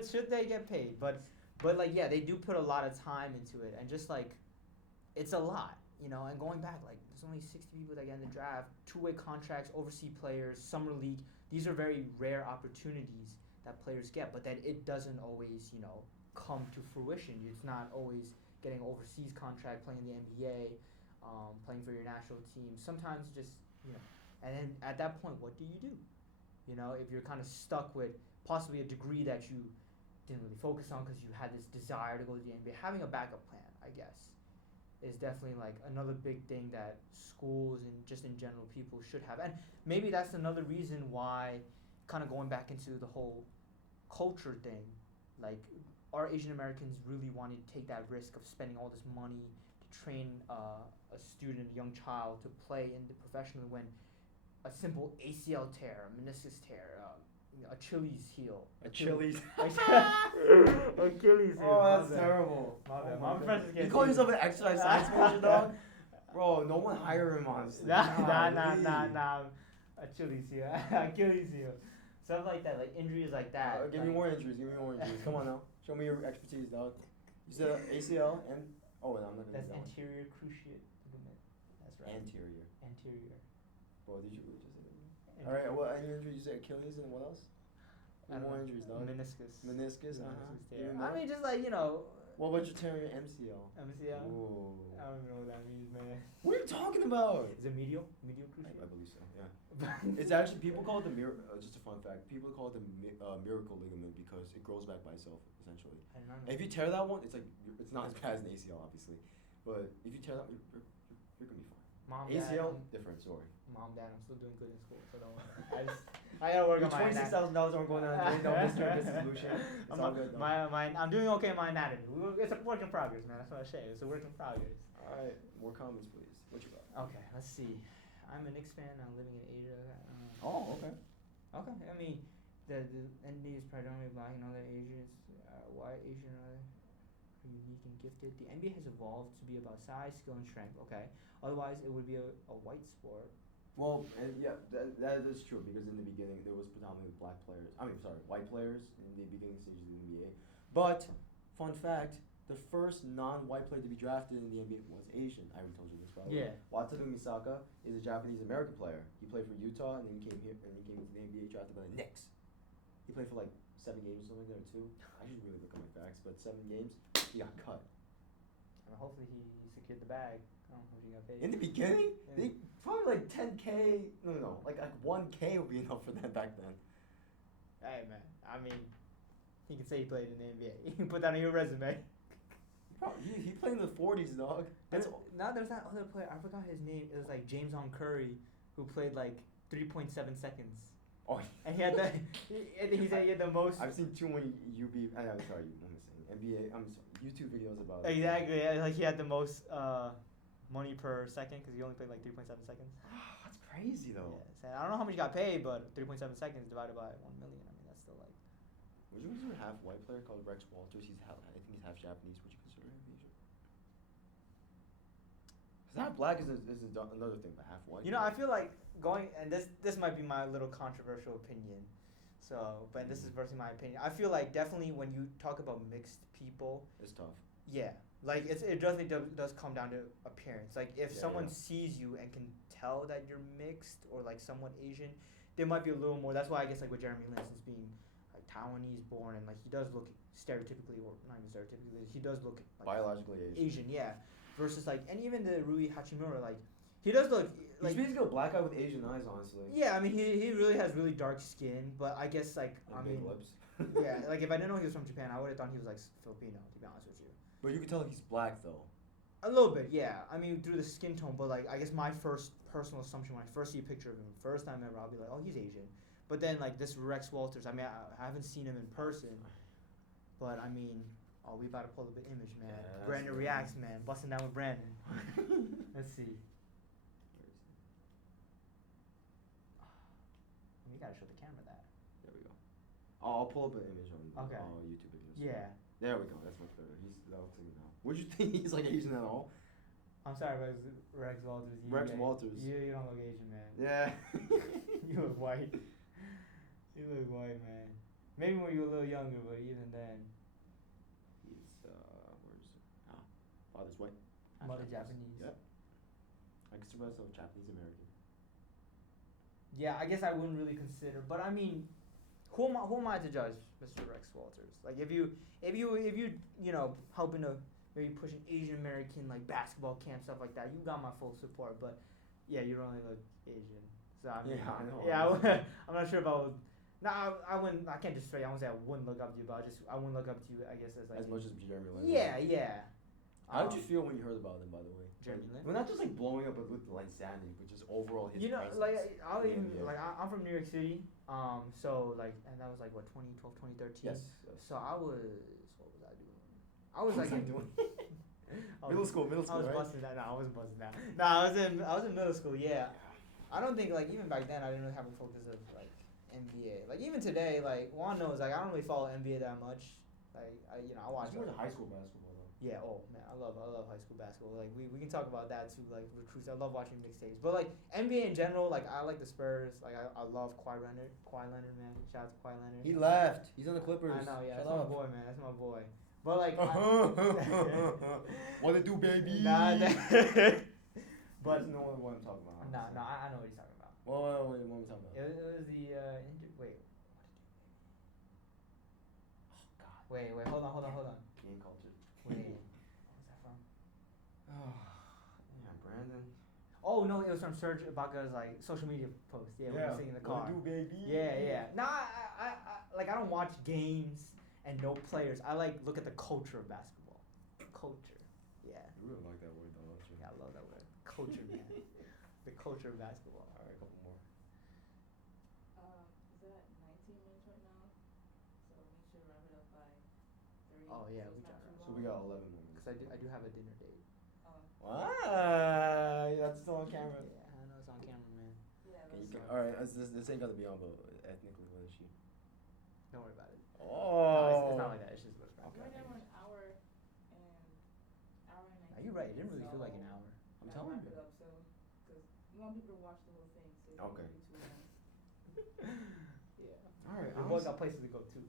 Should they get paid? But like yeah, they do put a lot of time into it, and just like it's a lot, And going back, like there's only 60 people that get in the draft, two-way contracts, overseas players, summer league. These are very rare opportunities that players get, but that it doesn't always come to fruition. It's not always getting an overseas contract, playing in the NBA, playing for your national team. Sometimes just and then at that point, what do you do? If you're kind of stuck with possibly a degree that you didn't really focus on because you had this desire to go to the NBA, having a backup plan, I guess, is definitely like another big thing that schools and just in general people should have. And maybe that's another reason why, kind of going back into the whole culture thing, like, are Asian Americans really wanting to take that risk of spending all this money to train a student, a young child, to play in the professionally when a simple ACL tear, a meniscus tear, Achilles heel, Achilles. Achilles heel. Oh, that's my bad. terrible. My bad. Oh My my professors God. get You call me. yourself an exercise science major, dog? Bro, no one hire him, honestly. Nah. Achilles heel. Achilles heel. Stuff like that, like injuries like that. Give like, me more injuries. Come on now. Show me your expertise, dog. You said ACL and no, I'm not gonna That's do that one. anterior cruciate ligament. That's right. Anterior. Anterior. Bro, did you really just say that? All right. Well, any injuries? You said Achilles and what else? More injuries, dog. Meniscus. Meniscus. tear. Even I more? mean, just like, you know. What about your tearing your MCL? MCL. Ooh. I don't even know what that means, man. What are you talking about? Is it medial? Medial I cruciate? believe so. Yeah. It's actually people call it the just a fun fact. People call it the miracle ligament because it grows back by itself, essentially. I did not know. If you tear that one, it's like it's not as bad as an ACL, obviously, but if you tear that, you're gonna be fine. Mom, ACL, Dad, different story. Mom, Dad, I'm still doing good in school, so don't worry. I gotta work on my $26,000 aren't going on. No, Mr. and Mrs. LuShing. It's all good. I'm doing okay in my anatomy. It's a work in progress, man. That's what I say. It's a work in progress. All right, more comments, please. What you got? Okay, let's see. I'm a Knicks fan. I'm living in Asia. Oh, okay. Okay, I mean, the NBA is predominantly black and other Asians. Why Asian are unique and gifted? The NBA has evolved to be about size, skill, and strength. Okay, otherwise it would be a white sport. Well, and yeah, that is true because in the beginning there was predominantly black players. White players in the beginning stages of the NBA. But fun fact, the first non-white player to be drafted in the NBA was Asian. I already told you this probably. Yeah. Wataru Misaka is a Japanese American player. He played for Utah and then he came here and he came into the NBA drafted by the Knicks. He played for like 7 games or something like that, or 2. I should really look at my facts, but 7 games, he got cut. And hopefully he secured the bag. I don't know if he got paid. In the beginning, Yeah. they probably like 10K. No, like 1K would be enough for that back then. Hey man, I mean, he can say he played in the NBA. You can put that on your resume. He played in the 40s, dog. There's that other player. I forgot his name. It was like James on Curry, who played like 3.7 seconds. Oh, And he had the. I think he said he had the most. I've seen too many I'm sorry, I'm saying NBA. I'm sorry, YouTube videos about it. Exactly. Yeah, like he had the most money per second because he only played like 3.7 seconds. That's crazy though. Yeah, so I don't know how much he got paid, but 3.7 seconds divided by 1 million. I mean, that's still like. Would you consider a half white player called Rex Walters? I think he's half Japanese. Would you consider him Asian? Because half black is another thing, but half white. You know, I feel like going, and this might be my little controversial opinion. So, but this is versus my opinion. I feel like definitely when you talk about mixed people, It's tough. yeah, like it definitely does come down to appearance. Like if Yeah, someone yeah. sees you and can tell that you're mixed or like somewhat Asian, there might be a little more. That's why I guess like with Jeremy Lin, since being like Taiwanese born and like he does look stereotypically, or not even stereotypically, he does look like Biologically Asian. Asian, yeah. Versus like, and even the Rui Hachimura, like he does look like. He's basically a black guy with Asian eyes, honestly. Yeah, I mean he really has really dark skin, but I guess like And I big mean lips. yeah, like if I didn't know he was from Japan, I would have thought he was like Filipino, to be honest with you. But you can tell he's black though. A little bit, yeah. I mean through the skin tone, but like I guess my first personal assumption when I first see a picture of him, first time ever, I'll be like, oh, he's Asian. But then like this Rex Walters, I mean I haven't seen him in person, but I mean, oh, we about to pull up an image, man. Yeah, Brandon that's reacts, man. Busting down with Brandon. Let's see. You gotta show the camera that. There we go. I'll pull up an image on Okay. YouTube videos. Yeah. There we go. That's much better. That looks like it now. Would you think he's like Asian at all? I'm sorry, Rex Walters. Rex Walters. You don't look Asian, man. Yeah. You look white. You look white, man. Maybe when you were a little younger, but even then. He's where's father's white. half Mother Japanese. Yep. I consider myself Japanese American. Yeah, I guess I wouldn't really consider, but I mean, who am I to judge, Mr. Rex Walters? Like if you helping to maybe push an Asian American like basketball camp, stuff like that, you got my full support. But yeah, you only look Asian, so I mean, Yeah, I know. yeah, I'm not sure if I would. No, I wouldn't. I can't just say I won't say I wouldn't look up to you, but I wouldn't look up to you. I guess as like As much as Jeremy Lin. Yeah, yeah. How did you feel when you heard about him, by the way? Jeremy Lin? Well, not just like blowing up with the insanity, but just overall his You know, presence. like I'll in the even NBA. like I'm from New York City, so like, and that was like what 2012, 2013. Yes. So I was, what was I doing? I was like doing? I Middle was- school, I was right? busting that. No, I wasn't busting that. No, I was in middle school. Yeah, I don't think like even back then I didn't really have a focus of like NBA. Like even today, like Juan knows like I don't really follow NBA that much. Like I watch. It's more like, the high school basketball though. yeah. Oh man, I love high school basketball. Like we can talk about that too. Like recruits. I love watching mixtapes. But like NBA in general, like I like the Spurs. Like I love Kawhi Leonard. Kawhi Leonard, man. Shout out to Kawhi Leonard. He left. He's on the Clippers. I know. Yeah, Shut that's my up. boy, man. That's my boy. But like. What it do, baby? Nah, But you know what I'm talking about. I know what he's talking about. Well, what are we talking about? It was the wait. What did you? Oh God. Wait. Hold on. Game culture. Wait. What was that from? Oh, yeah, Brandon. Oh no, it was from Serge Ibaka's like social media post. Yeah, when he was sitting in the car. What it do, baby? Yeah. Nah, I don't watch games and no players. I like look at the culture of basketball. Culture. Yeah. You really like that word though, don't you? Yeah, I love that word. Culture, man. The culture of basketball. All right, a couple more. Is it at 19 minutes right now? So make sure to wrap it up by 3. Oh, yeah, so we it's not got too So we got long. 11 more minutes. Cause I do have a dinner date. Ah, that's still on camera. Yeah, I know it's on camera, man. Yeah, Okay, that's all right, this ain't gonna be on, but ethnically, what is she? Don't worry about it. Oh. No, it's not like that. It's just what's right. Right now we're an hour and 19. Now you're right. It didn't really feel like so an hour. I'm gotta telling wrap you. it up, so because we want people to watch the whole thing, so it's not Okay. gonna be too long. Yeah. All right, We both got places to go too.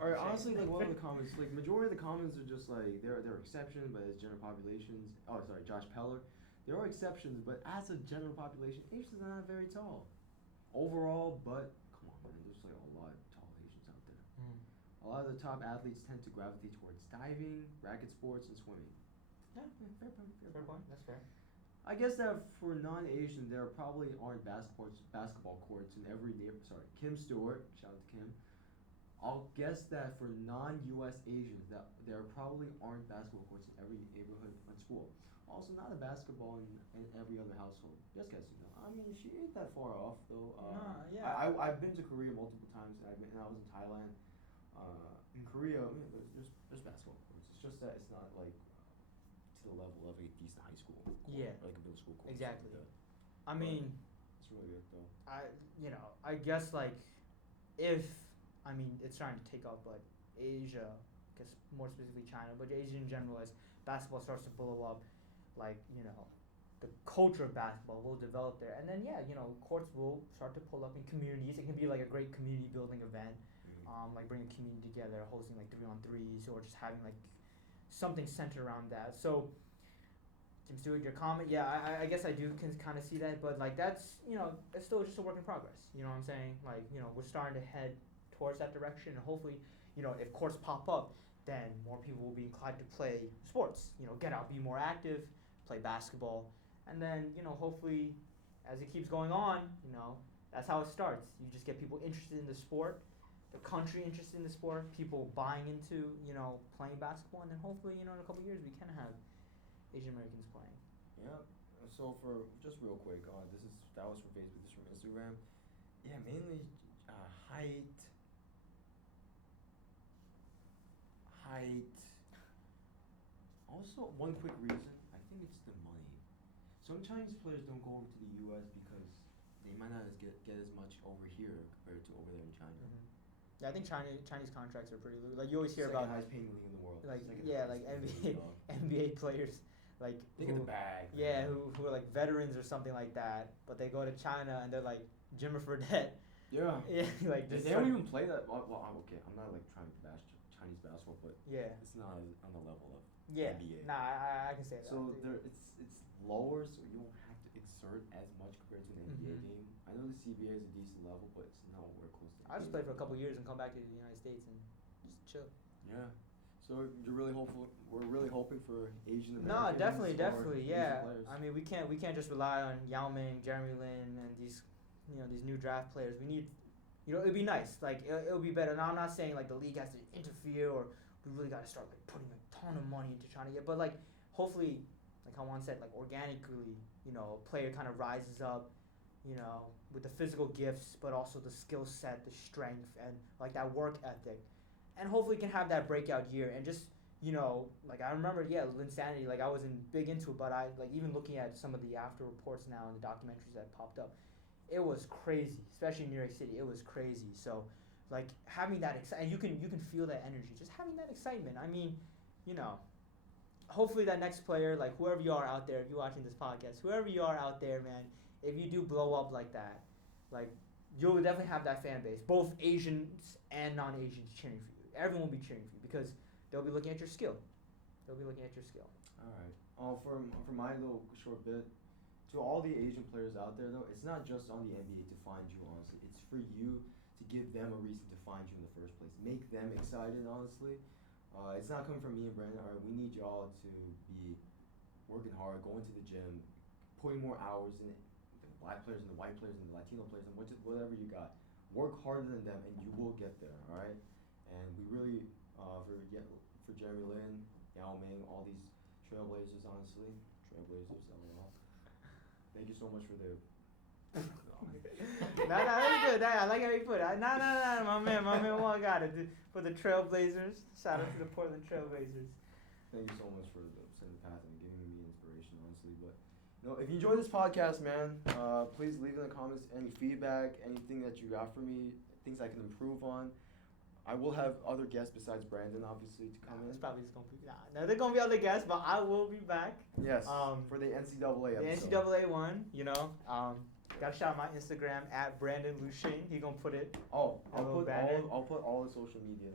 All right, honestly, like one of the comments, like majority of the comments are just like there are exceptions, but as general populations, oh sorry, Josh Peller, there are exceptions, but as a general population, Asians are not very tall, overall. But come on, man, there's like a lot of tall Asians out there. A lot of the top athletes tend to gravitate towards diving, racket sports, and swimming. Yeah, fair point. Fair point. That's fair. I guess that for non-Asian, there probably aren't basketball courts in every neighborhood. Sorry, Kim Stewart, shout out to Kim. I'll guess that for non-U.S. Asians, that there probably aren't basketball courts in every neighborhood and school. Also, not a basketball in every other household. Just guessing though. I mean, she ain't that far off though. Nah, yeah. I've been to Korea multiple times. And I was in Thailand. In Korea, there's basketball courts. It's just that it's not like to the level of a decent high school court, Yeah. or like a middle school court. Exactly. Like that. I mean, It's really good though. I guess like if it's starting to take off, but Asia, I guess more specifically China, but Asia in general, as basketball starts to blow up, like the culture of basketball will develop there, and then courts will start to pull up in communities. It can be like a great community building event, like bringing a community together, hosting like 3-on-3s, or just having like something centered around that. So, Kim Stewart, your comment, yeah, I guess I do can kind of see that, but like that's it's still just a work in progress. You know what I'm saying? Like we're starting to head towards that direction, and hopefully, if courts pop up, then more people will be inclined to play sports. Get out, be more active, play basketball, and then hopefully, as it keeps going on, that's how it starts. You just get people interested in the sport, the country interested in the sport, people buying into playing basketball, and then hopefully in a couple years we can have Asian Americans playing. Yeah. So for just real quick, that was from Facebook. This from Instagram. Yeah, mainly height. Also, one quick reason, I think it's the money. Some Chinese players don't go over to the U.S. because they might not get as much over here compared to over there in China. Yeah, I think Chinese contracts are pretty loose. Like you always hear Second about highest paying league in the world. like Second yeah, highest like paying NBA league, dog. NBA players like They get the bag. yeah, man. who are like veterans or something like that, but they go to China and they're like Jimmer Fredette. Yeah. Yeah, like They just don't even play that. Well, okay, I'm not like trying to bash Chinese basketball, but yeah. it's not on the level of Yeah. NBA. Nah, I can say that. So it's lower, so you don't have to exert as much compared to an NBA Mhm. game. I know the CBA is a decent level, but it's nowhere close to. I just play for a couple years and come back to the United States and just chill. Yeah. So you're really hopeful. We're really hoping for Asian Americans. No, definitely, or definitely, Asian yeah. players. I mean, we can't just rely on Yao Ming, Jeremy Lin, and these new draft players. We need, it'd be nice. Like it'll be better. Now I'm not saying like the league has to interfere or we really got to start like putting a ton of money into China yet, but like hopefully, like how Juan said, like organically, a player kind of rises up, with the physical gifts, but also the skill set, the strength, and like that work ethic, and hopefully can have that breakout year and just. Like I remember, Linsanity, like I wasn't big into it, but I like even looking at some of the after reports now and the documentaries that popped up, it was crazy, especially in New York City. It was crazy. So, like having that and you can feel that energy, just having that excitement. I mean, you know, hopefully that next player, like whoever you are out there, if you're watching this podcast, whoever you are out there, man, if you do blow up like that, like you'll definitely have that fan base, both Asians and non-Asians cheering for you. Everyone will be cheering for you because they'll be looking at your skill. All right. For my little short bit, to all the Asian players out there though, it's not just on the NBA to find you. Honestly, it's for you to give them a reason to find you in the first place. Make them excited. Honestly, it's not coming from me and Brandon. All right, we need y'all to be working hard, going to the gym, putting more hours in it. The black players and the white players and the Latino players and whatever you got. Work harder than them, and you will get there. All right. And we really for Jeremy Lin, Yao Ming, all these trailblazers, honestly. Trailblazers, LOL. Thank you so much for the. No, that's good. I like how you put it. No, my man Juan got it. For the Trailblazers, shout out to the Portland Trailblazers. Thank you so much for setting the path and giving me the inspiration, honestly. But if you enjoyed this podcast, man, please leave in the comments any feedback, anything that you got for me, things I can improve on. I will have other guests besides Brandon, obviously, to come in. It's probably just gonna be no, they're gonna be other guests, but I will be back. Yes. For the NCAA episode. The NCAA one, gotta shout out my Instagram at Brandon LuShing. He gonna put it. Oh, I'll put all the social media.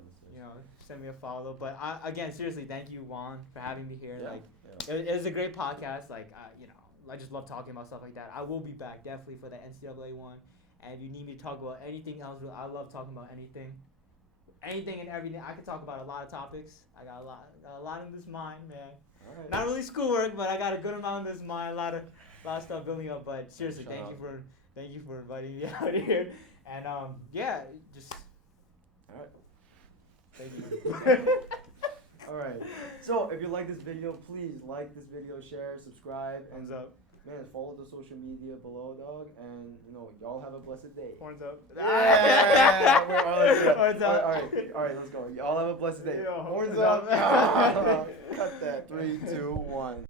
Send me a follow. But again, seriously, thank you, Juan, for having me here. It was a great podcast. I just love talking about stuff like that. I will be back definitely for the NCAA one. And if you need me to talk about anything else, I love talking about anything and everything. I can talk about a lot of topics. I got a lot in this mind, man. All right. Not really schoolwork, but I got a good amount in this mind. A lot of stuff building up. But seriously, thank you for inviting me out here. And just. All right. Thank you. All right. So if you like this video, please like this video, share, subscribe, Thumbs up. Man, follow the social media below, dog, and y'all have a blessed day. Horns up. Yeah. Horns up. All right, let's go. Y'all have a blessed day. Yo, horns up. Cut that. 3, 2, 1.